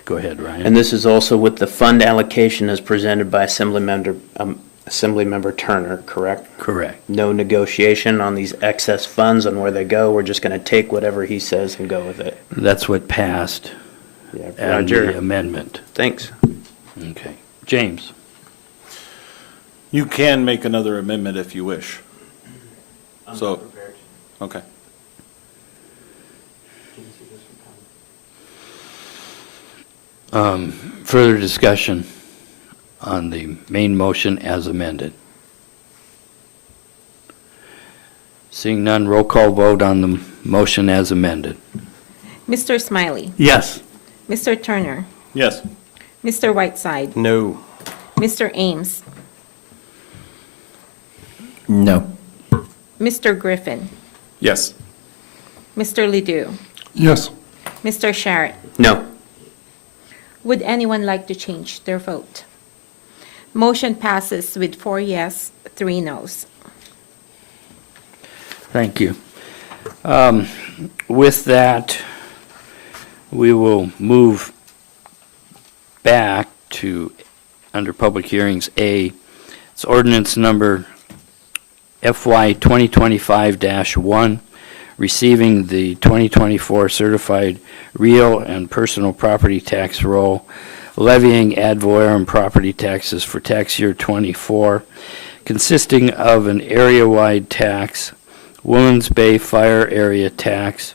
Go ahead, Ryan. And this is also with the fund allocation as presented by Assemblymember Turner, correct? Correct. No negotiation on these excess funds on where they go. We're just going to take whatever he says and go with it. That's what passed Yeah, and Roger. the amendment. Thanks. Okay. James? You can make another amendment if you wish. So, okay. Further discussion on the main motion as amended. Seeing none, roll call vote on the motion as amended. Mr. Smiley? Yes. Mr. Turner? Yes. Mr. Whiteside? No. Mr. Ames? No. Mr. Griffin? Yes. Mr. Ledoux? Yes. Mr. Sharrett? No. Would anyone like to change their vote? Motion passes with 4 yes, 3 noes. Thank you. With that, we will move back to, under public hearings, A. It's ordinance number FY 2025-1, receiving the 2024 certified real and personal property tax roll, levying ad valorem property taxes for tax year '24, consisting of an area-wide tax, Woman's Bay Fire Area Tax,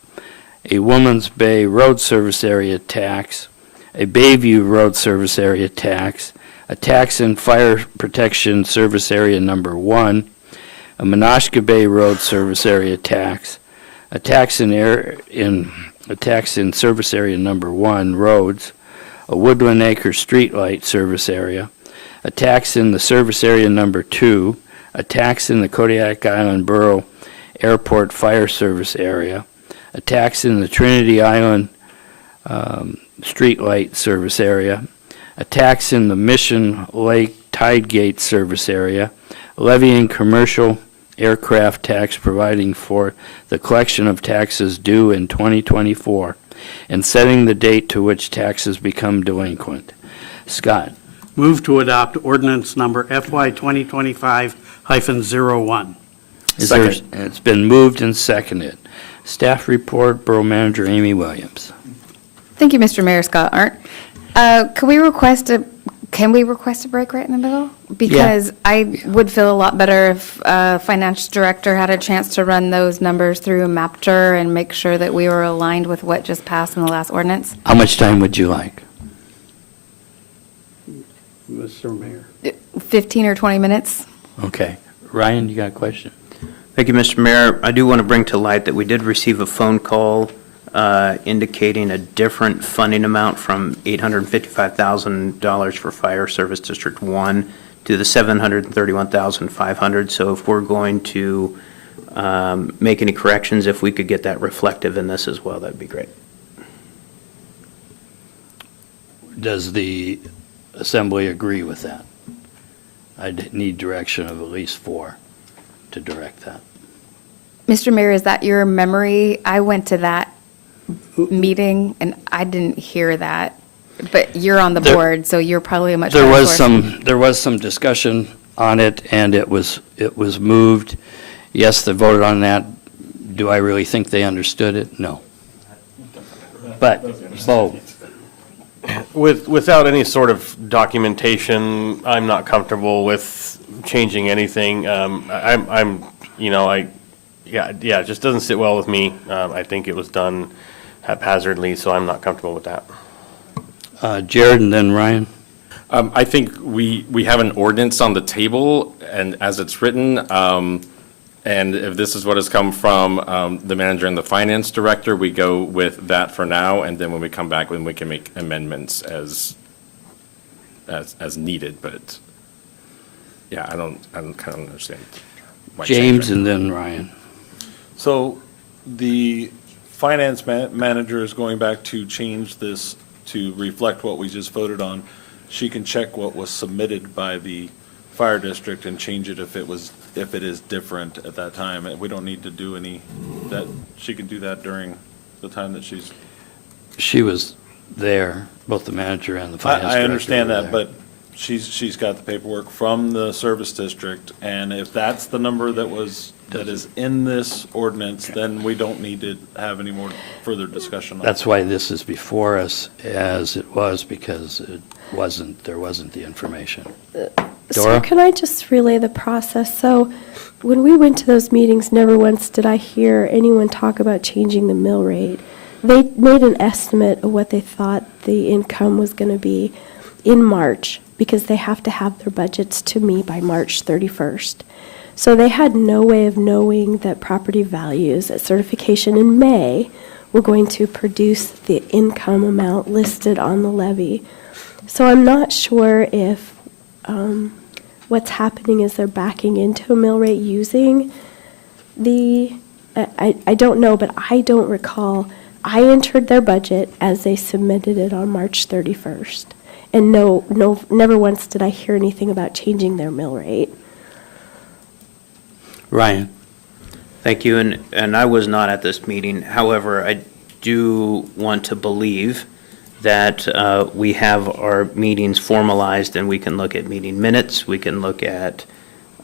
a Woman's Bay Road Service Area Tax, a Bayview Road Service Area Tax, a tax in Fire Protection Service Area Number 1, a Menasha Bay Road Service Area Tax, a tax in Service Area Number 1 Roads, a Woodland Acre Streetlight Service Area, a tax in the Service Area Number 2, a tax in the Kodiak Island Borough Airport Fire Service Area, a tax in the Trinity Island Streetlight Service Area, a tax in the Mission Lake Tide Gate Service Area, levying commercial aircraft tax providing for the collection of taxes due in 2024, and setting the date to which taxes become delinquent. Scott. Move to adopt ordinance number FY 2025-01. It's been moved and seconded. Staff report, Borough Manager Amy Williams. Thank you, Mr. Mayor Scott Arndt. Can we request a break right in the middle? Because I would feel a lot better if Finance Director had a chance to run those numbers through MAPTR and make sure that we were aligned with what just passed in the last ordinance. How much time would you like? Mr. Mayor. 15 or 20 minutes? Okay. Ryan, you got a question? Thank you, Mr. Mayor. I do want to bring to light that we did receive a phone call indicating a different funding amount from $855,000 for Fire Service District 1 to the $731,500. So if we're going to make any corrections, if we could get that reflective in this as well, that'd be great. Does the Assembly agree with that? I'd need direction of at least 4 to direct that. Mr. Mayor, is that your memory? I went to that meeting and I didn't hear that, but you're on the board, so you're probably a much better source. There was some discussion on it, and it was moved. Yes, they voted on that. Do I really think they understood it? No. But, Bo. Without any sort of documentation, I'm not comfortable with changing anything. It just doesn't sit well with me. I think it was done haphazardly, so I'm not comfortable with that. Jared and then Ryan. I think we have an ordinance on the table, and as it's written, and if this is what has come from the manager and the finance director, we go with that for now, and then when we come back, then we can make amendments as needed. But yeah, I don't kind of understand. Why James change and then Ryan. So the finance manager is going back to change this to reflect what we just voted on. She can check what was submitted by the fire district and change it if it is different at that time. We don't need to do that. She can do that during the time that She was there, both the manager and the finance director. I understand were that, there. but she's got the paperwork from the service district, and if that's the number that is in this ordinance, then we don't need to have any more further discussion on it. That's why this is before us as it was, because there wasn't the information. So Dora? can I just relay the process? So when we went to those meetings, never once did I hear anyone talk about changing the mill rate. They made an estimate of what they thought the income was going to be in March, because they have to have their budgets to me by March 31st. So they had no way of knowing that property values at certification in May were going to produce the income amount listed on the levy. So I'm not sure if what's happening is they're backing into a mill rate using I don't know, but I don't recall. I entered their budget as they submitted it on March 31st. And never once did I hear anything about changing their mill rate. Ryan. Thank you, and I was not at this meeting. However, I do want to believe that we have our meetings formalized and we can look at meeting minutes, we can look at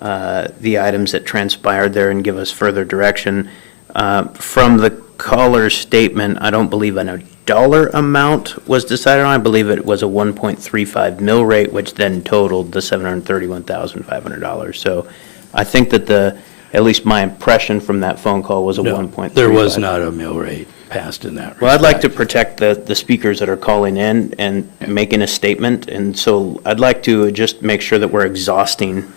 the items that transpired there and give us further direction. From the caller's statement, I don't believe a dollar amount was decided on. I believe it was a 1.35 mill rate, which then totaled the $731,500. So I think that at least my impression from that phone call was a No, 1.35. there was not a mill rate passed in that. Well, I'd like to respect. protect the speakers that are calling in and making a statement, and so I'd like to just make sure that we're exhausting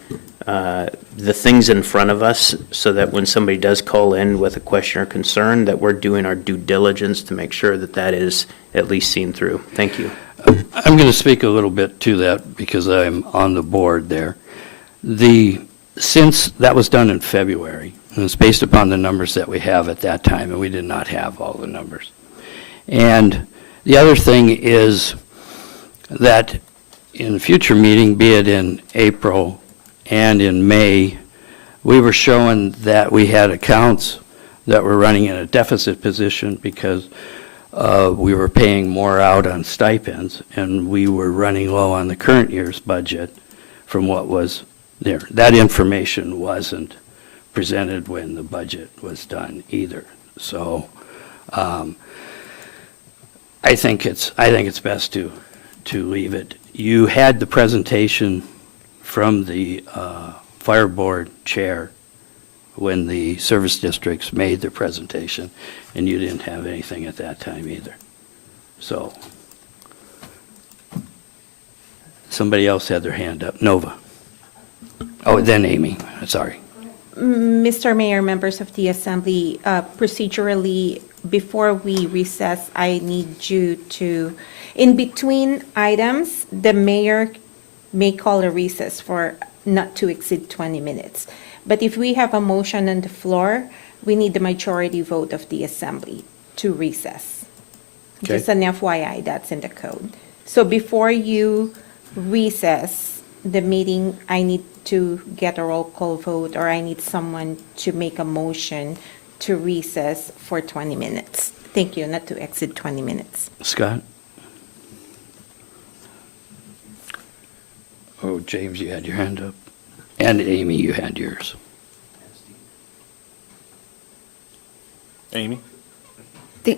the things in front of us, so that when somebody does call in with a question or concern, that we're doing our due diligence to make sure that that is at least seen through. Thank you. I'm going to speak a little bit to that because I'm on the board there. Since that was done in February, and it's based upon the numbers that we have at that time, and we did not have all the numbers. And the other thing is that in a future meeting, be it in April and in May, we were showing that we had accounts that were running in a deficit position because we were paying more out on stipends, and we were running low on the current year's budget from what was there. That information wasn't presented when the budget was done either. So I think it's best to leave it. You had the presentation from the fire board chair when the service districts made their presentation, and you didn't have anything at that time either. So somebody else had their hand up. Nova. Oh, then Amy. Sorry. Mr. Mayor, members of the Assembly, procedurally, before we recess, I need you to, in between items, the mayor may call a recess for not to exceed 20 minutes. But if we have a motion on the floor, we need the majority vote of the Assembly to recess. Okay. Just an FYI, that's in the code. So before you recess the meeting, I need to get a roll call vote, or I need someone to make a motion to recess for 20 minutes. Thank you, not to exceed 20 minutes. Scott? Oh, James, you had your hand up. And Amy, you had yours. Amy?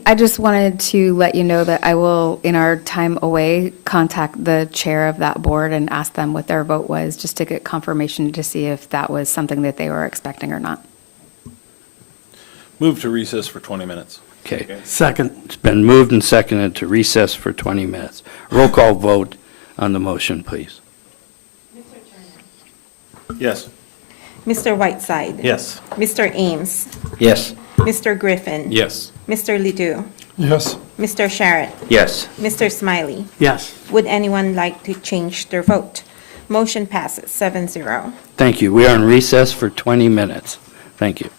I just wanted to let you know that I will, in our time away, contact the chair of that board and ask them what their vote was, just to get confirmation to see if that was something that they were expecting or not. Move to recess for 20 minutes. Okay. Second. It's been moved and seconded to recess for 20 minutes. Roll call vote on the motion, please. Yes. Mr. Whiteside? Yes. Mr. Ames? Yes. Mr. Griffin? Yes. Mr. Ledoux? Yes. Mr. Sharrett? Yes. Mr. Smiley? Yes. Would anyone like to change their vote? Motion passes 7-0. Thank you. We are in recess for 20 minutes. Thank you.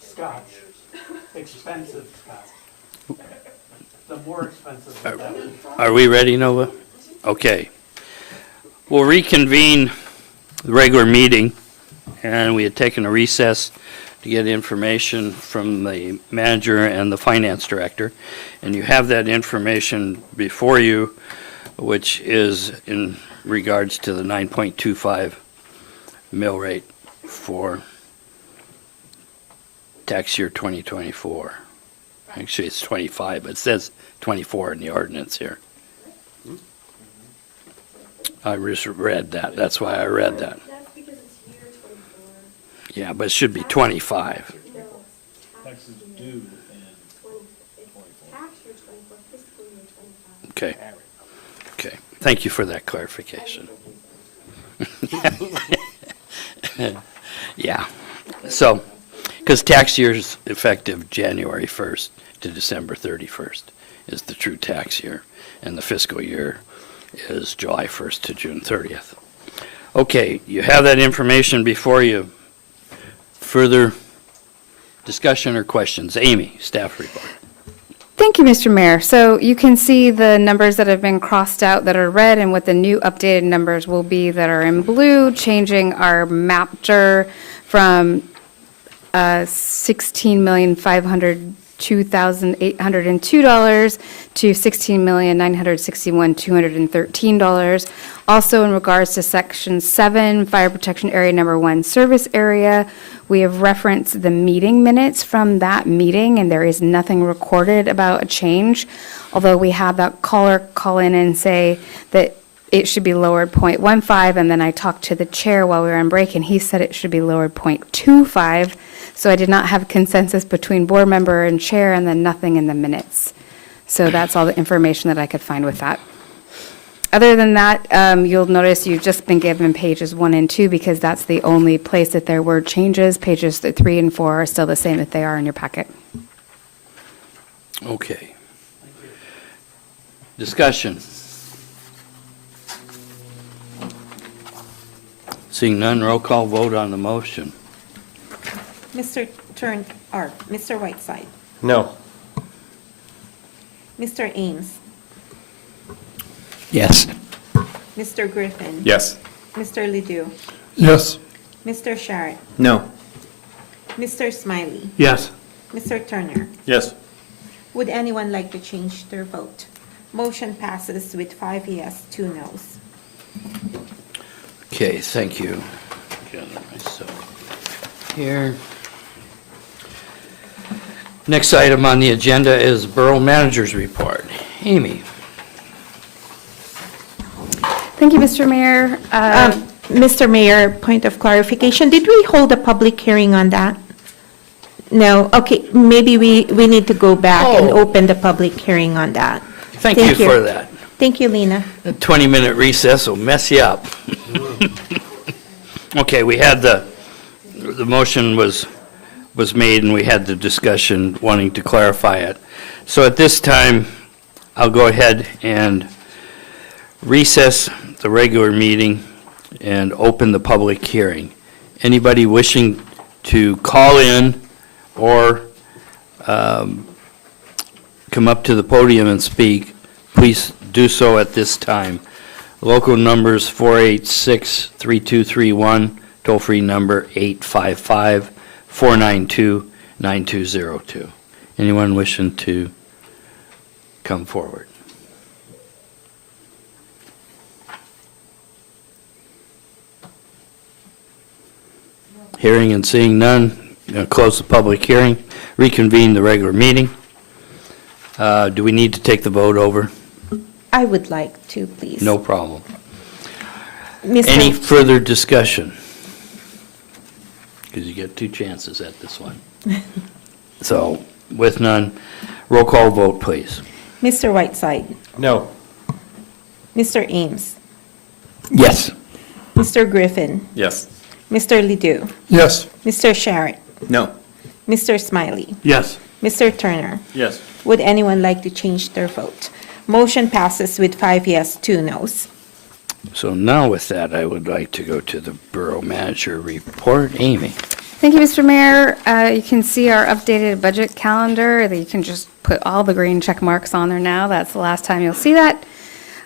Scotch, expensive Scotch. The more expensive the better. Are we ready, Nova? Okay. We'll reconvene the regular meeting, and we had taken a recess to get information from the manager and the finance director. And you have that information before you, which is in regards to the 9.25 mill rate for tax year 2024. Actually, it's 25, but it says 24 in the ordinance here. I just read that. That's why I read that. That's because it's year 24. Yeah, but it should be 25. No, Taxes due in tax year 24, fiscal year 25. Okay. Okay. Thank you for that clarification. Yeah. So, because tax year is effective January 1st to December 31st is the true tax year, and the fiscal year is July 1st to June 30th. Okay, you have that information before you. Further discussion or questions? Amy, staff report. Thank you, Mr. Mayor. So you can see the numbers that have been crossed out that are red and what the new updated numbers will be that are in blue, changing our MAPTR from $16,502,802 to $16,961,213. Also, in regards to Section 7, Fire Protection Area Number 1 Service Area, we have referenced the meeting minutes from that meeting, and there is nothing recorded about a change, although we had that caller call in and say that it should be lowered 0.15, and then I talked to the chair while we were on break, and he said it should be lowered 0.25. So I did not have consensus between board member and chair, and then nothing in the minutes. So that's all the information that I could find with that. Other than that, you'll notice you've just been given pages 1 and 2 because that's the only place that there were changes. Pages 3 and 4 are still the same that they are in your packet. Okay. Discussion. Seeing none, roll call vote on the motion. Mr. Mr. Whiteside, No. Mr. Ames, Yes. Mr. Griffin. Yes. Mr. Ledoux, Yes. Mr. Sharrett, No. Mr. Smiley, Yes. Mr. Turner. Yes. Would anyone like to change their vote? Motion passes with 5 yes, 2 noes. Okay, thank you. Gather myself here. Next item on the agenda is Borough Manager's Report. Amy. Thank you, Mr. Mayor. Mr. Mayor, point of clarification, did we hold a public hearing on that? No, okay, maybe we need to go back and Oh. open the public hearing on that. Thank you for that. Thank you, Lena. A 20-minute recess will mess you up. Okay, we had the motion was made, and we had the discussion wanting to clarify it. So at this time, I'll go ahead and recess the regular meeting and open the public hearing. Anybody wishing to call in or come up to the podium and speak, please do so at this time. Local numbers 486-3231, toll-free number 855-492-9202. Anyone wishing to come forward? Hearing and seeing none, going to close the public hearing, reconvene the regular meeting. Do we need to take the vote over? I would like to, please. No problem. Mr. Any further discussion? Because you get 2 chances at this one. So, with none, roll call vote, please. Mr. Whiteside, No. Mr. Ames, Yes. Mr. Griffin, Yes. Mr. Ledoux, Yes. Mr. Sharrett, No. Mr. Smiley, Yes. Mr. Turner. Yes. Would anyone like to change their vote? Motion passes with 5 yes, 2 noes. So now with that, I would like to go to the Borough Manager report. Amy? Thank you, Mr. Mayor. You can see our updated budget calendar. You can just put all the green check marks on there now. That's the last time you'll see that.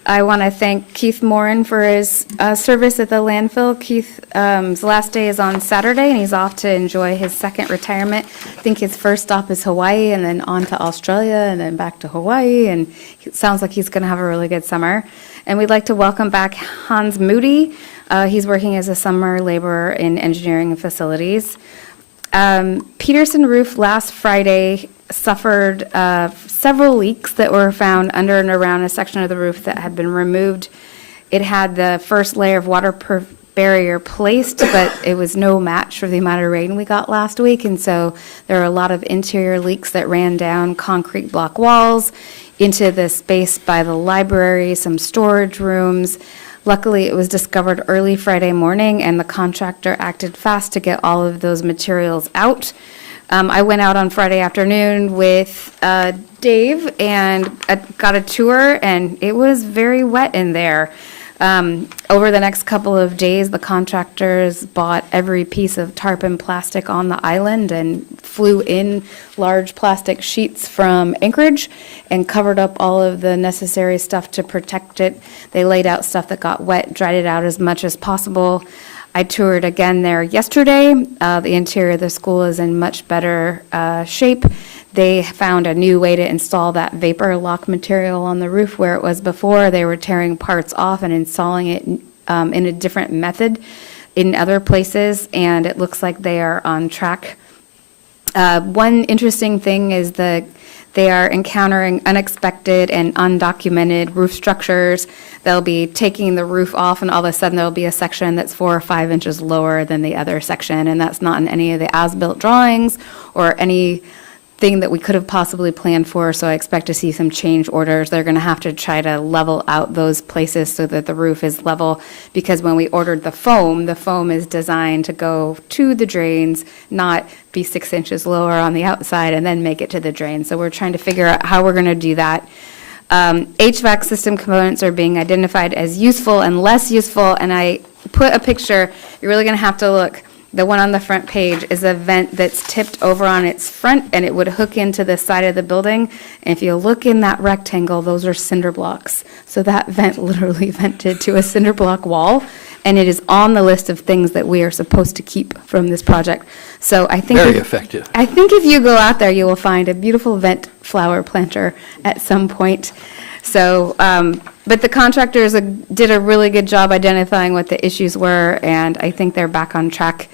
I want to thank Keith Moran for his service at the landfill. Keith's last day is on Saturday, and he's off to enjoy his second retirement. I think his first stop is Hawaii, and then on to Australia, and then back to Hawaii, and it sounds like he's going to have a really good summer. And we'd like to welcome back Hans Moody. He's working as a summer laborer in engineering and facilities. Peterson Roof last Friday suffered several leaks that were found under and around a section of the roof that had been removed. It had the first layer of waterproof barrier placed, but it was no match for the amount of rain we got last week, and so there are a lot of interior leaks that ran down concrete block walls into the space by the library, some storage rooms. Luckily, it was discovered early Friday morning, and the contractor acted fast to get all of those materials out. I went out on Friday afternoon with Dave and got a tour, and it was very wet in there. Over the next couple of days, the contractors bought every piece of tarp and plastic on the island and flew in large plastic sheets from Anchorage and covered up all of the necessary stuff to protect it. They laid out stuff that got wet, dried it out as much as possible. I toured again there yesterday. The interior of the school is in much better shape. They found a new way to install that vapor lock material on the roof where it was before. They were tearing parts off and installing it in a different method in other places, and it looks like they are on track. One interesting thing is they are encountering unexpected and undocumented roof structures. They'll be taking the roof off, and all of a sudden there'll be a section that's 4 or 5 inches lower than the other section, and that's not in any of the as-built drawings or anything that we could have possibly planned for, so I expect to see some change orders. They're going to have to try to level out those places so that the roof is level, because when we ordered the foam is designed to go to the drains, not be 6 inches lower on the outside and then make it to the drain. So we're trying to figure out how we're going to do that. HVAC system components are being identified as useful and less useful, and I put a picture. You're really going to have to look. The one on the front page is a vent that's tipped over on its front, and it would hook into the side of the building. And if you look in that rectangle, those are cinder blocks. So that vent literally vented to a cinder block wall, and it is on the list of things that we are supposed to keep from this project. So I think Very effective. I think if you go out there, you will find a beautiful vent flower planter at some point. So, but the contractors did a really good job identifying what the issues were, and I think they're back on track.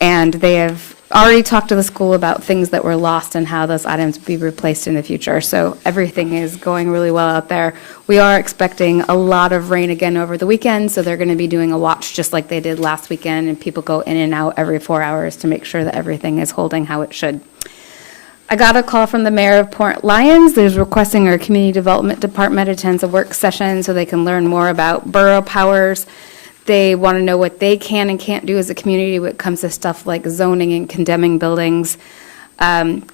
And they have already talked to the school about things that were lost and how those items will be replaced in the future. So everything is going really well out there. We are expecting a lot of rain again over the weekend, so they're going to be doing a watch just like they did last weekend, and people go in and out every 4 hours to make sure that everything is holding how it should. I got a call from the mayor of Port Lions. They're requesting our community development department attends a work session so they can learn more about borough powers. They want to know what they can and can't do as a community when it comes to stuff like zoning and condemning buildings.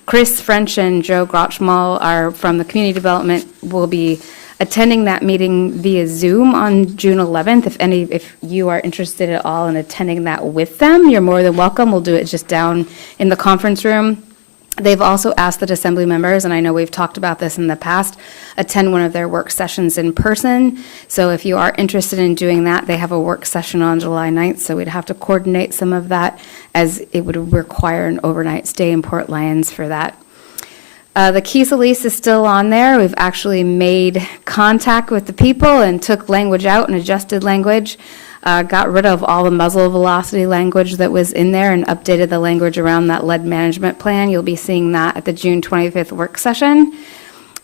Chris French and Joe Grotchmal are from the community development, will be attending that meeting via Zoom on June 11th. If you are interested at all in attending that with them, you're more than welcome. We'll do it just down in the conference room. They've also asked that assembly members, and I know we've talked about this in the past, attend one of their work sessions in person. So if you are interested in doing that, they have a work session on July 9th, so we'd have to coordinate some of that, as it would require an overnight stay in Port Lions for that. The Kisa lease is still on there. We've actually made contact with the people and took language out and adjusted language. Got rid of all the muzzle velocity language that was in there and updated the language around that lead management plan. You'll be seeing that at the June 25th work session.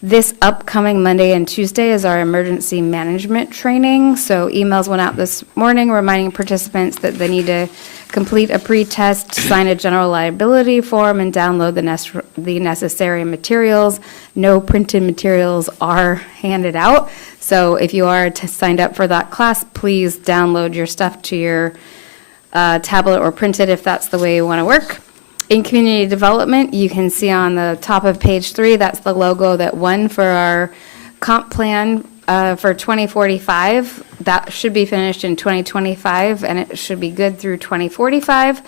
This upcoming Monday and Tuesday is our emergency management training. So emails went out this morning reminding participants that they need to complete a pre-test, sign a general liability form, and download the necessary materials. No printed materials are handed out. So if you are signed up for that class, please download your stuff to your tablet or print it if that's the way you want to work. In community development, you can see on the top of page 3, that's the logo that won for our comp plan for 2045. That should be finished in 2025, and it should be good through 2045.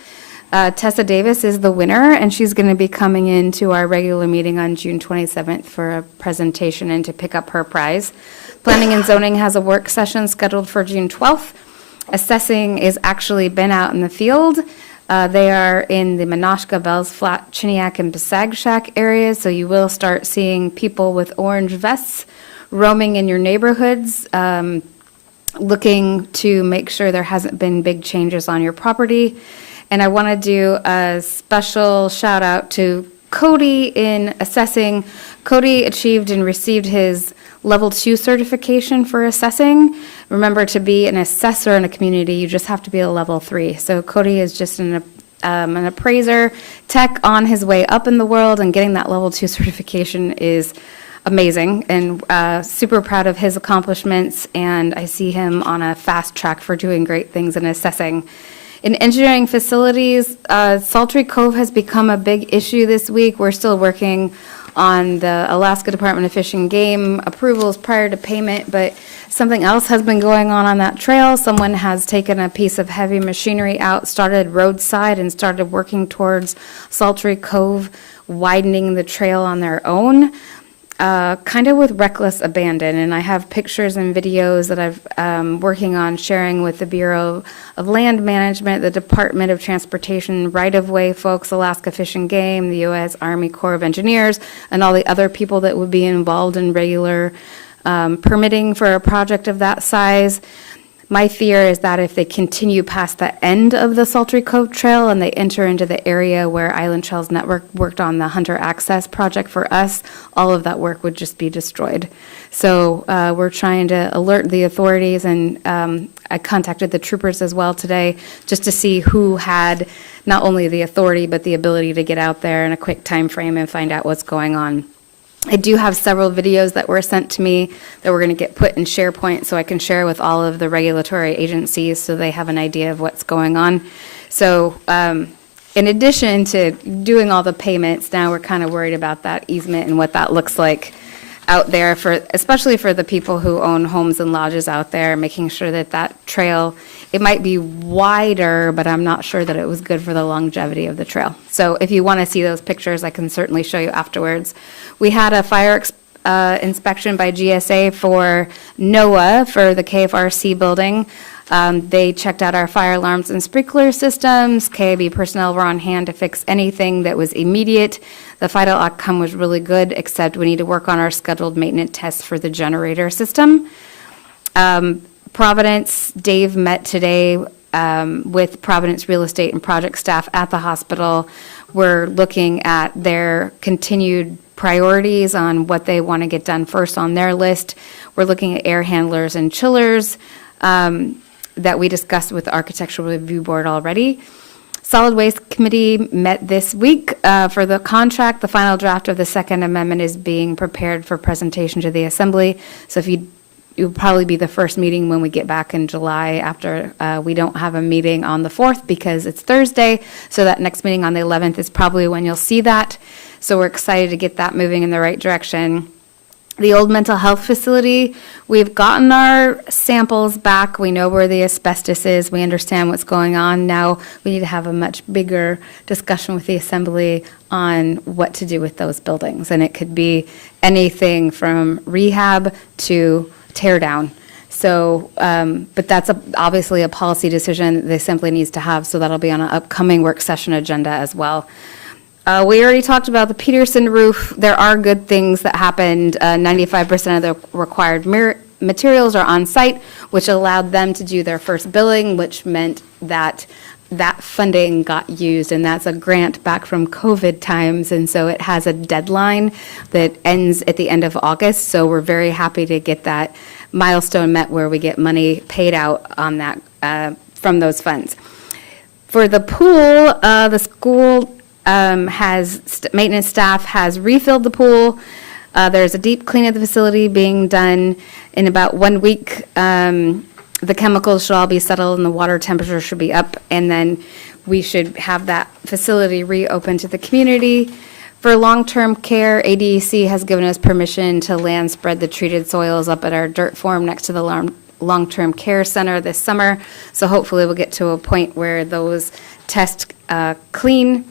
Tessa Davis is the winner, and she's going to be coming into our regular meeting on June 27th for a presentation and to pick up her prize. Planning and Zoning has a work session scheduled for June 12th. Assessing is actually been out in the field. They are in the Menashka, Bells Flat, Chiniak, and Besagshak areas, so you will start seeing people with orange vests roaming in your neighborhoods, looking to make sure there hasn't been big changes on your property. And I want to do a special shout out to Cody in assessing. Cody achieved and received his level 2 certification for assessing. Remember, to be an assessor in a community, you just have to be a level 3. So Cody is just an appraiser tech on his way up in the world, and getting that level 2 certification is amazing, and super proud of his accomplishments, and I see him on a fast track for doing great things in assessing. In engineering facilities, Sultry Cove has become a big issue this week. We're still working on the Alaska Department of Fish and Game approvals prior to payment, but something else has been going on that trail. Someone has taken a piece of heavy machinery out, started roadside, and started working towards Sultry Cove, widening the trail on their own. Kind of with reckless abandon, and I have pictures and videos that I've working on sharing with the Bureau of Land Management, the Department of Transportation, right-of-way folks, Alaska Fish and Game, the U.S. Army Corps of Engineers, and all the other people that would be involved in regular permitting for a project of that size. My fear is that if they continue past the end of the Sultry Cove Trail and they enter into the area where Island Trails Network worked on the Hunter Access project for us, all of that work would just be destroyed. So we're trying to alert the authorities, and I contacted the troopers as well today just to see who had not only the authority but the ability to get out there in a quick time frame and find out what's going on. I do have several videos that were sent to me that we're going to get put in SharePoint so I can share with all of the regulatory agencies so they have an idea of what's going on. So in addition to doing all the payments, now we're kind of worried about that easement and what that looks like out there, for especially for the people who own homes and lodges out there, making sure that that trail, it might be wider, but I'm not sure that it was good for the longevity of the trail. So if you want to see those pictures, I can certainly show you afterwards. We had a fire inspection by GSA for NOAA for the KFRC building. They checked out our fire alarms and sprinkler systems. KIB personnel were on hand to fix anything that was immediate. The final outcome was really good, except we need to work on our scheduled maintenance tests for the generator system. Providence, Dave met today with Providence Real Estate and Project staff at the hospital. We're looking at their continued priorities on what they want to get done first on their list. We're looking at air handlers and chillers that we discussed with the Architectural Review Board already. Solid Waste Committee met this week for the contract. The final draft of the Second Amendment is being prepared for presentation to the Assembly. So it will probably be the first meeting when we get back in July, after we don't have a meeting on the 4th because it's Thursday. So that next meeting on the 11th is probably when you'll see that. So we're excited to get that moving in the right direction. The old mental health facility, we've gotten our samples back. We know where the asbestos is. We understand what's going on. Now we need to have a much bigger discussion with the Assembly on what to do with those buildings. And it could be anything from rehab to tear down. So, but that's obviously a policy decision the Assembly needs to have, so that'll be on an upcoming work session agenda as well. We already talked about the Peterson roof. There are good things that happened. 95% of the required materials are on site, which allowed them to do their first billing, which meant that that funding got used, and that's a grant back from COVID times, and so it has a deadline that ends at the end of August. So we're very happy to get that milestone met where we get money paid out on that from those funds. For the pool, the school maintenance staff has refilled the pool. There's a deep clean of the facility being done in about 1 week. The chemicals should all be settled and the water temperature should be up, and then we should have that facility reopened to the community. For long-term care, ADEC has given us permission to land spread the treated soils up at our dirt farm next to the long-term care center this summer. So hopefully we'll get to a point where those tests clean.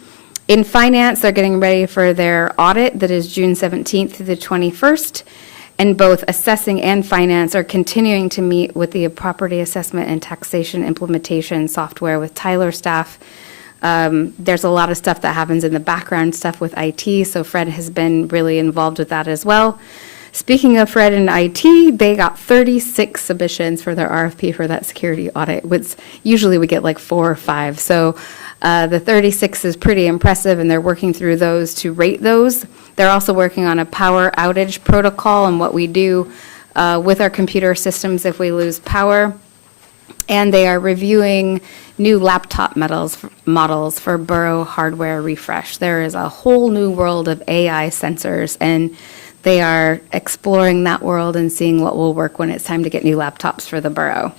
In finance, they're getting ready for their audit that is June 17th through the 21st. And both assessing and finance are continuing to meet with the property assessment and taxation implementation software with Tyler staff. There's a lot of stuff that happens in the background stuff with IT, so Fred has been really involved with that as well. Speaking of Fred and IT, they got 36 submissions for their RFP for that security audit, which usually we get like 4 or 5. So the 36 is pretty impressive, and they're working through those to rate those. They're also working on a power outage protocol and what we do with our computer systems if we lose power. And they are reviewing new laptop models for Borough hardware refresh. There is a whole new world of AI sensors, and they are exploring that world and seeing what will work when it's time to get new laptops for the Borough.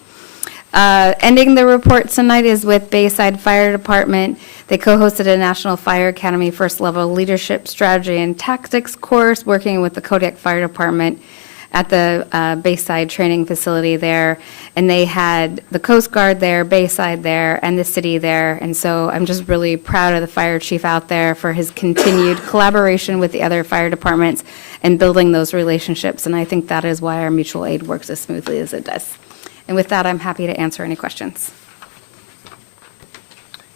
Ending the report tonight is with Bayside Fire Department. They co-hosted a National Fire Academy First Level Leadership Strategy and Tactics course, working with the Kodiak Fire Department at the Bayside training facility there. And they had the Coast Guard there, Bayside there, and the city there. And so I'm just really proud of the fire chief out there for his continued collaboration with the other fire departments and building those relationships. And I think that is why our mutual aid works as smoothly as it does. And with that, I'm happy to answer any questions.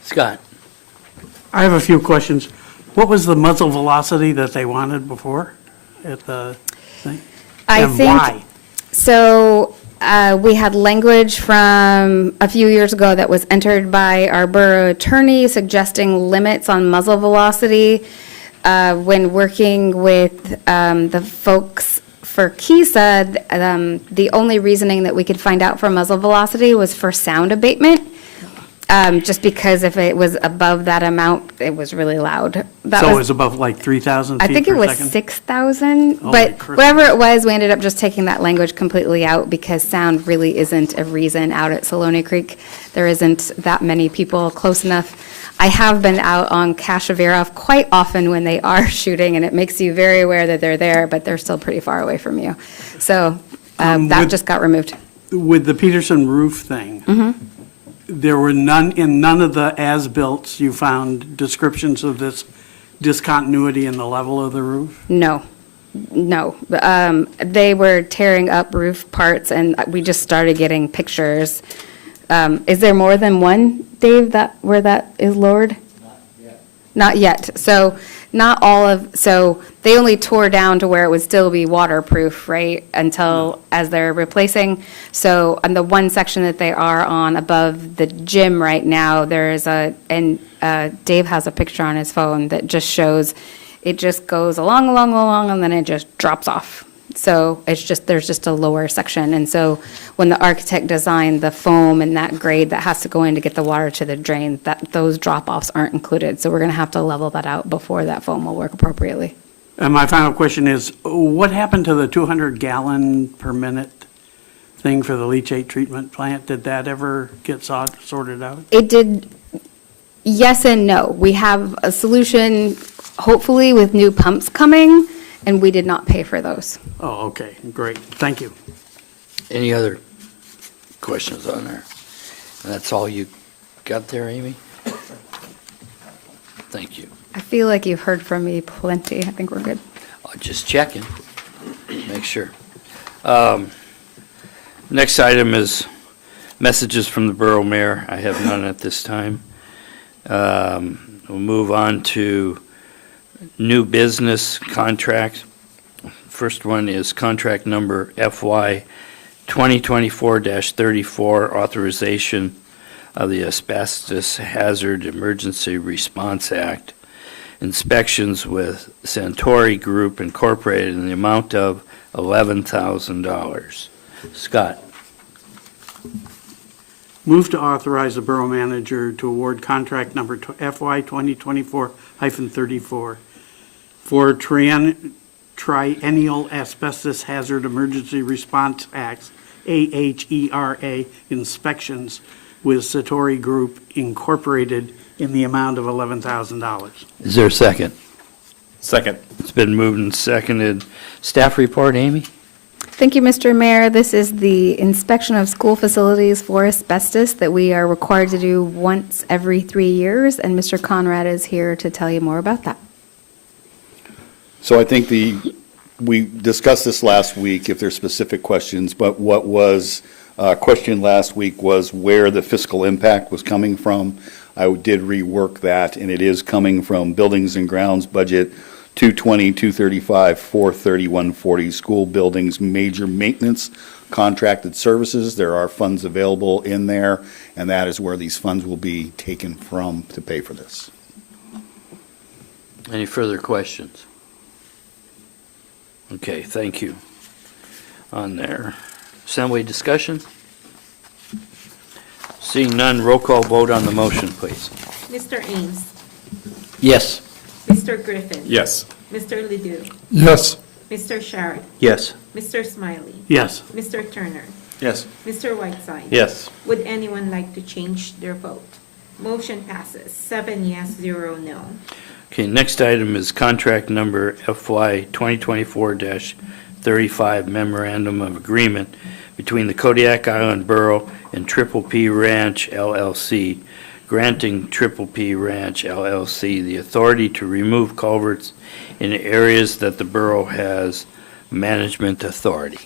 Scott? I have a few questions. What was the muzzle velocity that they wanted before at the thing? And why? So we had language from a few years ago that was entered by our borough attorney suggesting limits on muzzle velocity. When working with the folks for KISA, the only reasoning that we could find out for muzzle velocity was for sound abatement. Just because if it was above that amount, it was really loud. So it was above like 3,000 feet per second? I think it was 6,000, Holy but Christmas. whatever it was, we ended up just taking that language completely out because sound really isn't a reason out at Saloni Creek. There isn't that many people close enough. I have been out on Kashavirov quite often when they are shooting, and it makes you very aware that they're there, but they're still pretty far away from you. So that just got removed. With the Peterson roof thing, there were in none of the as-built you found descriptions of this discontinuity in the level of the roof? No. They were tearing up roof parts, and we just started getting pictures. Is there more than one, Dave, where that is lowered? Not yet. So not all of, so they only tore down to where it would still be waterproof, right, until, as they're replacing. So on the one section that they are on above the gym right now, Dave has a picture on his phone that just shows, it just goes along, and then it just drops off. So there's just a lower section. And so when the architect designed the foam and that grade that has to go in to get the water to the drain, those drop-offs aren't included. So we're going to have to level that out before that foam will work appropriately. And my final question is, what happened to the 200-gallon per minute thing for the leachate treatment plant? Did that ever get sorted out? It did, yes and no. We have a solution, hopefully, with new pumps coming, and we did not pay for those. Oh, okay, great, thank you. Any other questions on there? And that's all you got there, Amy? Thank you. I feel like you've heard from me plenty. I think we're good. Just checking, make sure. Next item is messages from the Borough Mayor. I have none at this time. We'll move on to new business contracts. First one is contract number FY 2024-34, authorization of the Asbestos Hazard Emergency Response Act, inspections with Santori Group Incorporated in the amount of $11,000. Scott. Move to authorize the borough manager to award contract number FY 2024-34 for Triennial Asbestos Hazard Emergency Response Act, AHERA, inspections with Satori Group Incorporated in the amount of $11,000. Is there a second? Second. It's been moved and seconded. Staff report, Amy? Thank you, Mr. Mayor. This is the inspection of school facilities for asbestos that we are required to do once every 3 years, and Mr. Conrad is here to tell you more about that. So I think we discussed this last week, if there's specific questions, but what was questioned last week was where the fiscal impact was coming from. I did rework that, and it is coming from Buildings and Grounds budget 220, 235, 430, 140, school buildings, major maintenance, contracted services. There are funds available in there, and that is where these funds will be taken from to pay for this. Any further questions? Okay, thank you. On there. Assembly discussion? Seeing none, roll call vote on the motion, please. Mr. Ames. Yes. Mr. Griffin. Yes. Mr. Ledoux. Yes. Mr. Sharrett. Yes. Mr. Smiley. Yes. Mr. Turner. Yes. Mr. Whiteside. Yes. Would anyone like to change their vote? Motion passes, 7 yes, 0 no. Okay, next item is contract number FY 2024-35 Memorandum of Agreement between the Kodiak Island Borough and Triple P Ranch LLC, granting Triple P Ranch LLC the authority to remove culverts in areas that the borough has management authority.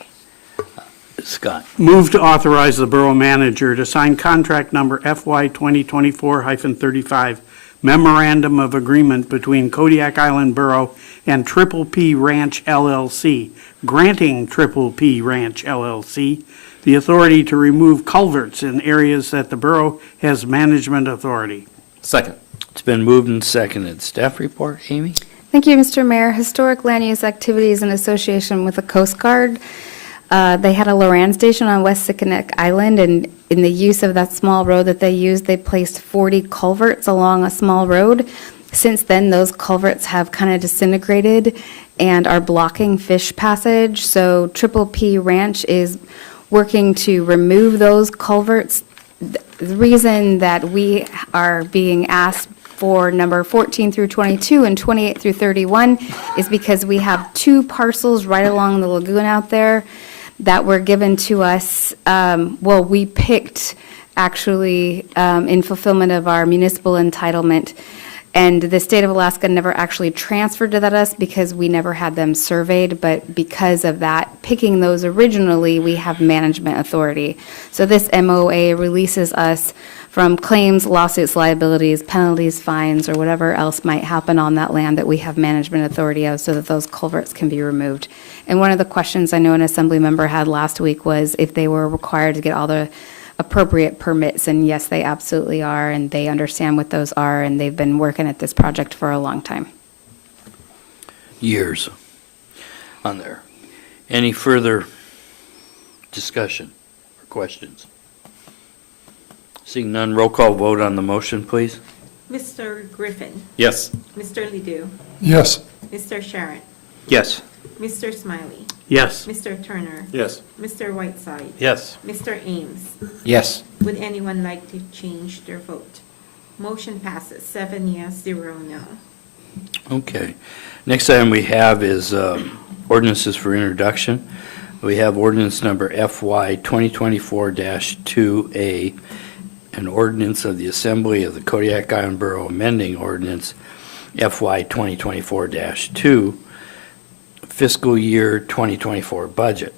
Scott. Move to authorize the borough manager to sign contract number FY 2024-35 Memorandum of Agreement between Kodiak Island Borough and Triple P Ranch LLC, granting Triple P Ranch LLC the authority to remove culverts in areas that the borough has management authority. Second. It's been moved and seconded. Staff report, Amy? Thank you, Mr. Mayor. Historic land use activities in association with the Coast Guard. They had a Loran station on West Sikinek Island, and in the use of that small road that they used, they placed 40 culverts along a small road. Since then, those culverts have kind of disintegrated and are blocking fish passage. So Triple P Ranch is working to remove those culverts. The reason that we are being asked for number 14 through 22 and 28 through 31 is because we have 2 parcels right along the lagoon out there that were given to us, we picked actually in fulfillment of our municipal entitlement. And the state of Alaska never actually transferred to that us because we never had them surveyed, but because of that, picking those originally, we have management authority. So this MOA releases us from claims, lawsuits, liabilities, penalties, fines, or whatever else might happen on that land that we have management authority of so that those culverts can be removed. And one of the questions I know an assembly member had last week was if they were required to get all the appropriate permits, and yes, they absolutely are, and they understand what those are, and they've been working at this project for a long time. Years on there. Any further discussion or questions? Seeing none, roll call vote on the motion, please. Mr. Griffin. Yes. Mr. Ledoux. Yes. Mr. Sharrett. Yes. Mr. Smiley. Yes. Mr. Turner. Yes. Mr. Whiteside. Yes. Mr. Ames. Yes. Would anyone like to change their vote? Motion passes, 7 yes, 0 no. Okay. Next item we have is ordinances for introduction. We have ordinance number FY 2024-2A, an ordinance of the Assembly of the Kodiak Island Borough amending ordinance FY 2024-2, fiscal year 2024 budget,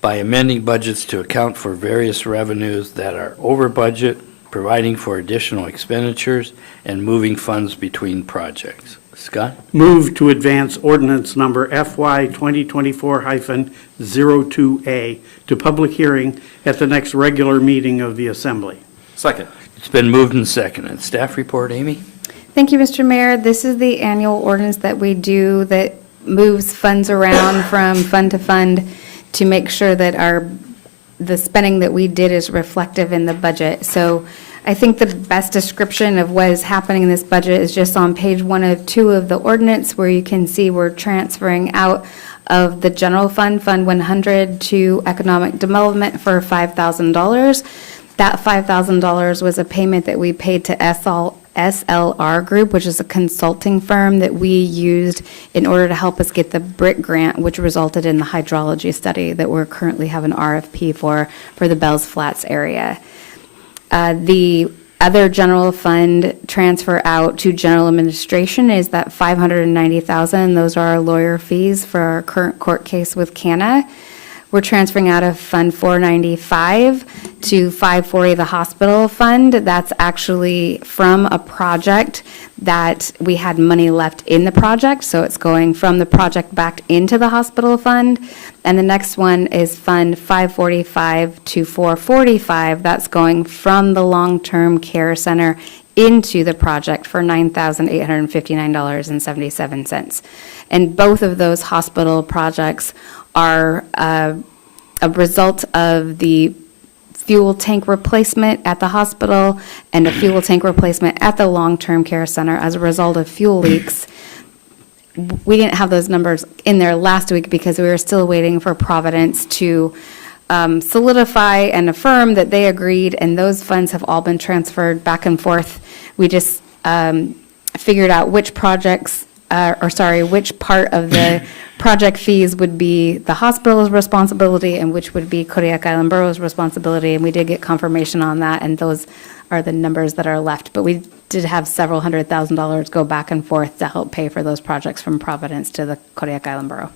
by amending budgets to account for various revenues that are over budget, providing for additional expenditures, and moving funds between projects. Scott? Move to advance ordinance number FY 2024-02A to public hearing at the next regular meeting of the Assembly. Second. It's been moved and seconded. Staff report, Amy? Thank you, Mr. Mayor. This is the annual ordinance that we do that moves funds around from fund to fund to make sure that the spending that we did is reflective in the budget. So I think the best description of what is happening in this budget is just on page 1 of 2 of the ordinance, where you can see we're transferring out of the general fund, Fund 100, to economic development for $5,000. That $5,000 was a payment that we paid to SLR Group, which is a consulting firm that we used in order to help us get the BRIC grant, which resulted in the hydrology study that we're currently have an RFP for the Bells Flats area. The other general fund transfer out to general administration is that $590,000. Those are our lawyer fees for our current court case with CANA. We're transferring out of Fund 495 to 540, the hospital fund. That's actually from a project that we had money left in the project, so it's going from the project back into the hospital fund. And the next one is Fund 545 to 445. That's going from the long-term care center into the project for $9,859.77. And both of those hospital projects are a result of the fuel tank replacement at the hospital and a fuel tank replacement at the long-term care center as a result of fuel leaks. We didn't have those numbers in there last week because we were still waiting for Providence to solidify and affirm that they agreed, and those funds have all been transferred back and forth. We just figured out which projects, which part of the project fees would be the hospital's responsibility and which would be Kodiak Island Borough's responsibility, and we did get confirmation on that, and those are the numbers that are left. But we did have several $100,000 go back and forth to help pay for those projects from Providence to the Kodiak Island Borough.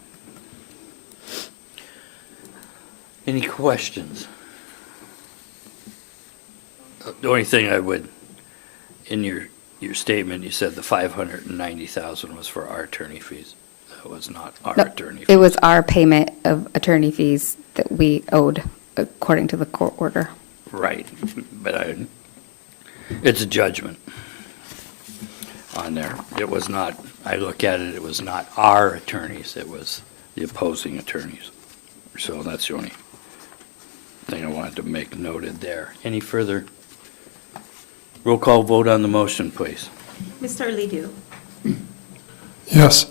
Any questions? The only thing I would, in your statement, you said the $590,000 was for our attorney fees. That was not our No, attorney fees. it was our payment of attorney fees that we owed according to the court order. Right, but it's a judgment on there. It was not, I look at it, it was not our attorneys, it was the opposing attorneys. So that's the only thing I wanted to make noted there. Any further roll call vote on the motion, please? Mr. Ledoux? Yes.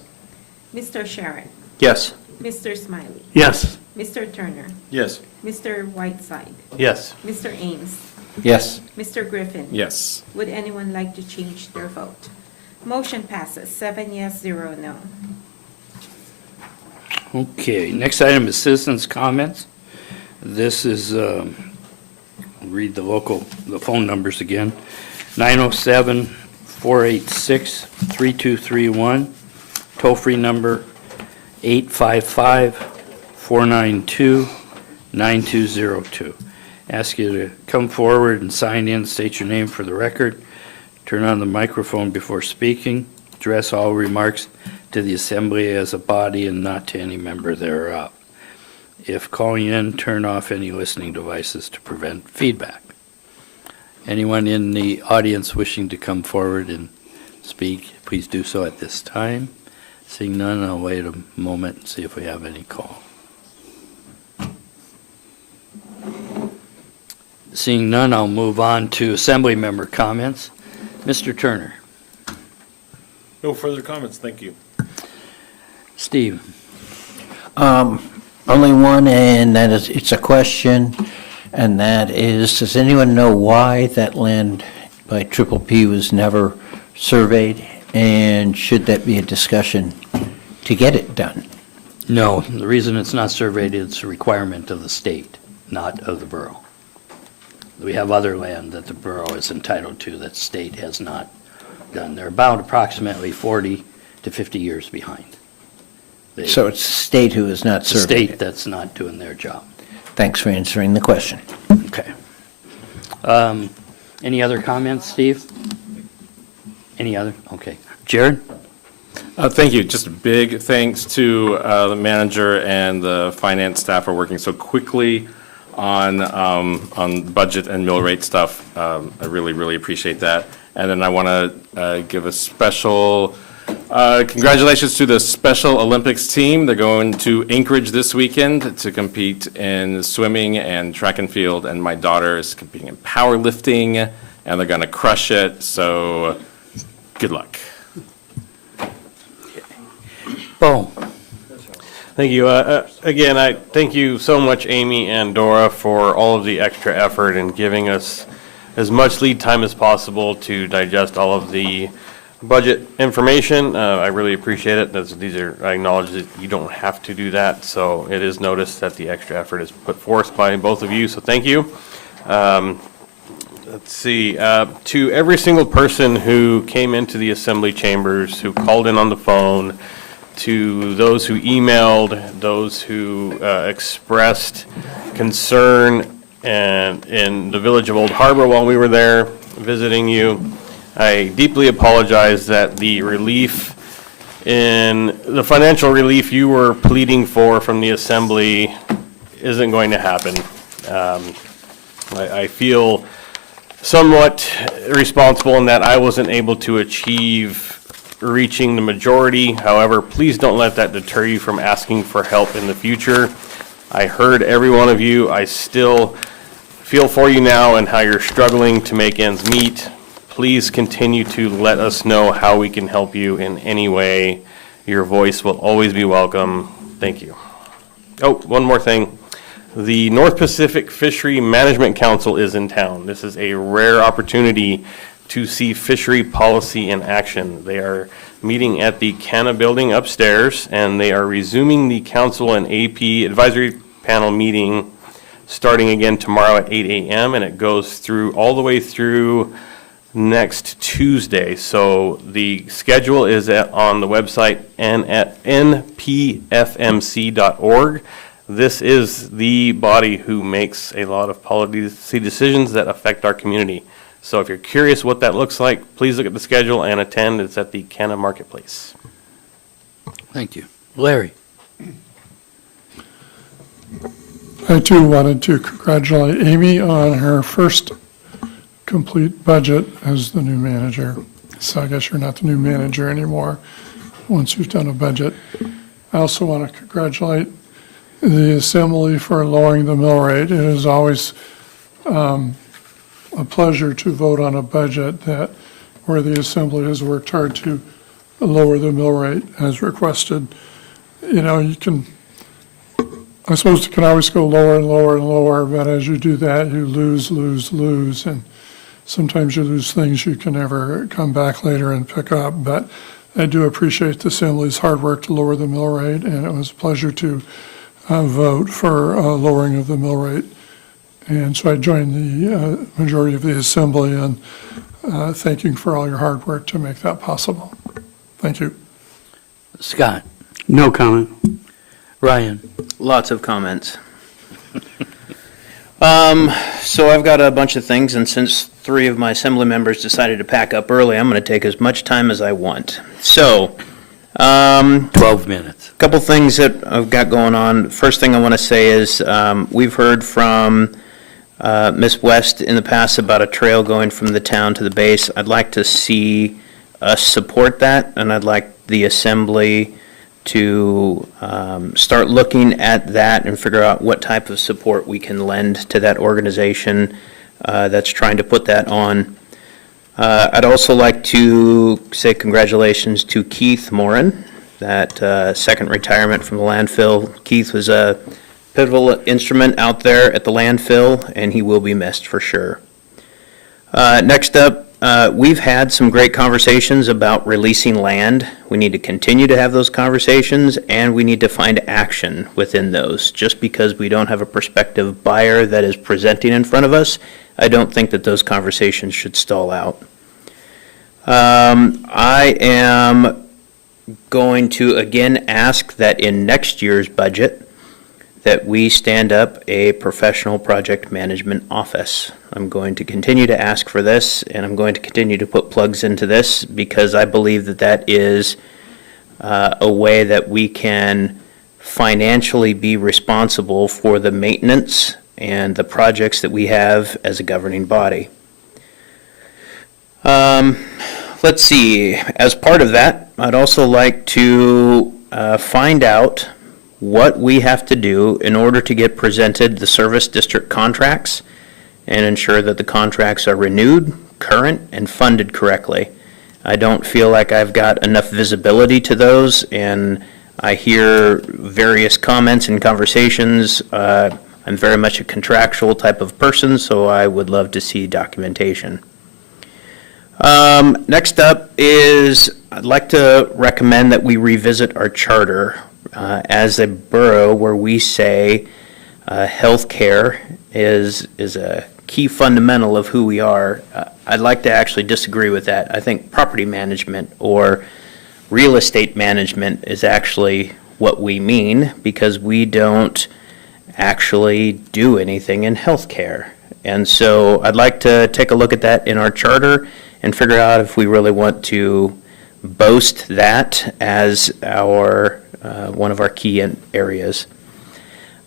Mr. Sharon? Yes. Mr. Smiley? Yes. Mr. Turner? Yes. Mr. Whiteside? Yes. Mr. Ames? Yes. Mr. Griffin? Yes. Would anyone like to change their vote? Motion passes, 7 yes, 0 no. Okay, next item is citizens' comments. This is, read the phone numbers again. 907-486-3231. Toll-free number 855-492-9202. Ask you to come forward and sign in, state your name for the record, turn on the microphone before speaking, address all remarks to the assembly as a body and not to any member thereof. If calling in, turn off any listening devices to prevent feedback. Anyone in the audience wishing to come forward and speak, please do so at this time. Seeing none, I'll wait a moment and see if we have any call. Seeing none, I'll move on to assembly member comments. Mr. Turner. No further comments, thank you. Steve. Only one, and that is, it's a question, and that is, does anyone know why that land by Triple P was never surveyed? And should that be a discussion to get it done? No, the reason it's not surveyed is a requirement of the state, not of the borough. We have other land that the borough is entitled to that the state has not done. They're about approximately 40 to 50 years behind. So it's the state who is not The surveyed state it. that's not doing their job. Thanks for answering the question. Okay. Any other comments, Steve? Any other? Okay. Jared? Thank you. Just a big thanks to the manager and the finance staff for working so quickly on budget and mill rate stuff. I really, really appreciate that. And then I want to give a special congratulations to the Special Olympics team. They're going to Anchorage this weekend to compete in swimming and track and field. And my daughter is competing in powerlifting, and they're going to crush it. So good luck. Bo. Thank you. Again, I thank you so much, Amy and Dora, for all of the extra effort in giving us as much lead time as possible to digest all of the budget information. I really appreciate it. I acknowledge that you don't have to do that, so it is noticed that the extra effort is put forth by both of you, so thank you. Let's see, to every single person who came into the assembly chambers, who called in on the phone, to those who emailed, those who expressed concern and in the village of Old Harbor while we were there visiting you, I deeply apologize that the financial relief you were pleading for from the assembly isn't going to happen. I feel somewhat responsible in that I wasn't able to achieve reaching the majority. However, please don't let that deter you from asking for help in the future. I heard every one of you. I still feel for you now and how you're struggling to make ends meet. Please continue to let us know how we can help you in any way. Your voice will always be welcome. Thank you. Oh, one more thing. The North Pacific Fishery Management Council is in town. This is a rare opportunity to see fishery policy in action. They are meeting at the Canna Building upstairs, and they are resuming the council and AP advisory panel meeting starting again tomorrow at 8 a.m., and it goes through all the way through next Tuesday. So the schedule is on the website and at npfmc.org. This is the body who makes a lot of policy decisions that affect our community. So if you're curious what that looks like, please look at the schedule and attend. It's at the Canna Marketplace. Thank you. Larry? I too wanted to congratulate Amy on her first complete budget as the new manager. So I guess you're not the new manager anymore once you've done a budget. I also want to congratulate the Assembly for lowering the mill rate. It is always a pleasure to vote on a budget where the Assembly has worked hard to lower the mill rate as requested. You know, I suppose it can always go lower and lower and lower, but as you do that, you lose, and sometimes you lose things you can never come back later and pick up. But I do appreciate the Assembly's hard work to lower the mill rate, and it was a pleasure to vote for lowering of the mill rate. And so I join the majority of the Assembly in thanking for all your hard work to make that possible. Thank you. Scott? No comment. Ryan? Lots of comments. So I've got a bunch of things, and since 3 of my assembly members decided to pack up early, I'm going to take as much time as I want. So, 12 minutes. A couple things that I've got going on. First thing I want to say is we've heard from Ms. West in the past about a trail going from the town to the base. I'd like to see us support that, and I'd like the assembly to start looking at that and figure out what type of support we can lend to that organization that's trying to put that on. I'd also like to say congratulations to Keith Morin, that second retirement from the landfill. Keith was a pivotal instrument out there at the landfill, and he will be missed for sure. Next up, we've had some great conversations about releasing land. We need to continue to have those conversations, and we need to find action within those. Just because we don't have a prospective buyer that is presenting in front of us, I don't think that those conversations should stall out. I am going to again ask that in next year's budget that we stand up a professional project management office. I'm going to continue to ask for this, and I'm going to continue to put plugs into this because I believe that that is a way that we can financially be responsible for the maintenance and the projects that we have as a governing body. Let's see, as part of that, I'd also like to find out what we have to do in order to get presented the service district contracts and ensure that the contracts are renewed, current, and funded correctly. I don't feel like I've got enough visibility to those, and I hear various comments and conversations I'm very much a contractual type of person, so I would love to see documentation. Next up is, I'd like to recommend that we revisit our charter as a borough where we say healthcare is a key fundamental of who we are. I'd like to actually disagree with that. I think property management or real estate management is actually what we mean, because we don't actually do anything in healthcare. And so I'd like to take a look at that in our charter and figure out if we really want to boast that as our one of our key areas.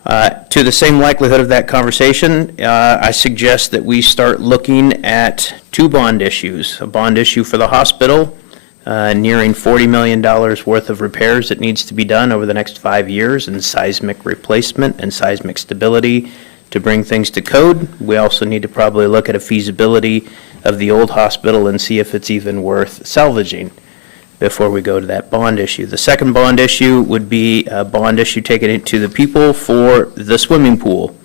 To the same likelihood of that conversation, I suggest that we start looking at two bond issues. A bond issue for the hospital, nearing $40 million worth of repairs that needs to be done over the next 5 years, and seismic replacement and seismic stability to bring things to code. We also need to probably look at a feasibility of the old hospital and see if it's even worth salvaging before we go to that bond issue. The second bond issue would be a bond issue taken it to the people for the swimming pool.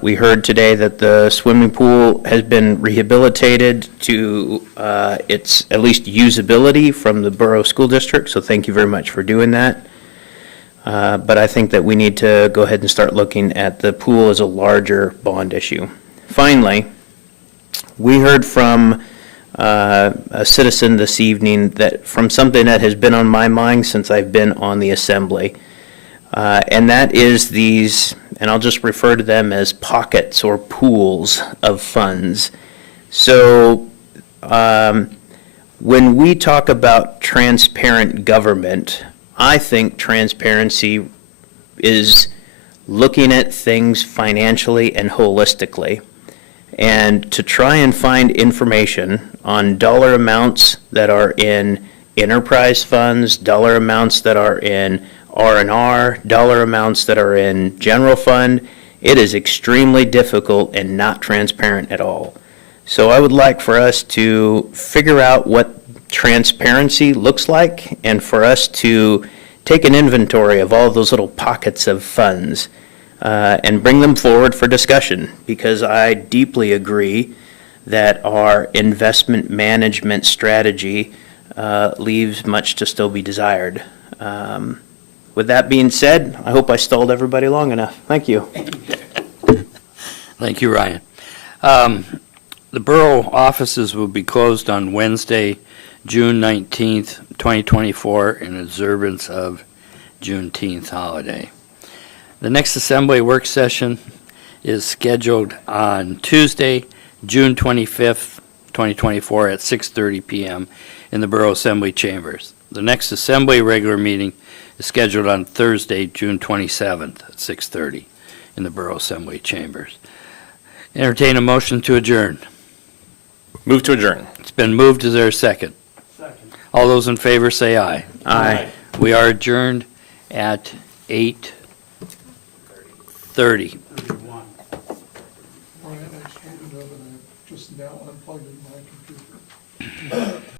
We heard today that the swimming pool has been rehabilitated to its at least usability from the Borough School District, so thank you very much for doing that. But I think that we need to go ahead and start looking at the pool as a larger bond issue. Finally, we heard from a citizen this evening that from something that has been on my mind since I've been on the Assembly, and that is these, and I'll just refer to them as pockets or pools of funds. So when we talk about transparent government, I think transparency is looking at things financially and holistically, and to try and find information on dollar amounts that are in enterprise funds, dollar amounts that are in R&R, dollar amounts that are in general fund, it is extremely difficult and not transparent at all. So I would like for us to figure out what transparency looks like, and for us to take an inventory of all those little pockets of funds and bring them forward for discussion, because I deeply agree that our investment management strategy leaves much to still be desired. With that being said, I hope I stalled everybody long enough. Thank you. Thank you, Ryan. The borough offices will be closed on Wednesday, June 19th, 2024, in observance of Juneteenth holiday. The next Assembly work session is scheduled on Tuesday, June 25th, 2024, at 6:30 p.m. in the Borough Assembly Chambers. The next Assembly regular meeting is scheduled on Thursday, June 27th, at 6:30 in the Borough Assembly Chambers. Entertain a motion to adjourn. Move to adjourn. It's been moved. Is there a second? Second. All those in favor say aye. Aye. We are adjourned at 8:30. Brian, I just now unplugged my computer.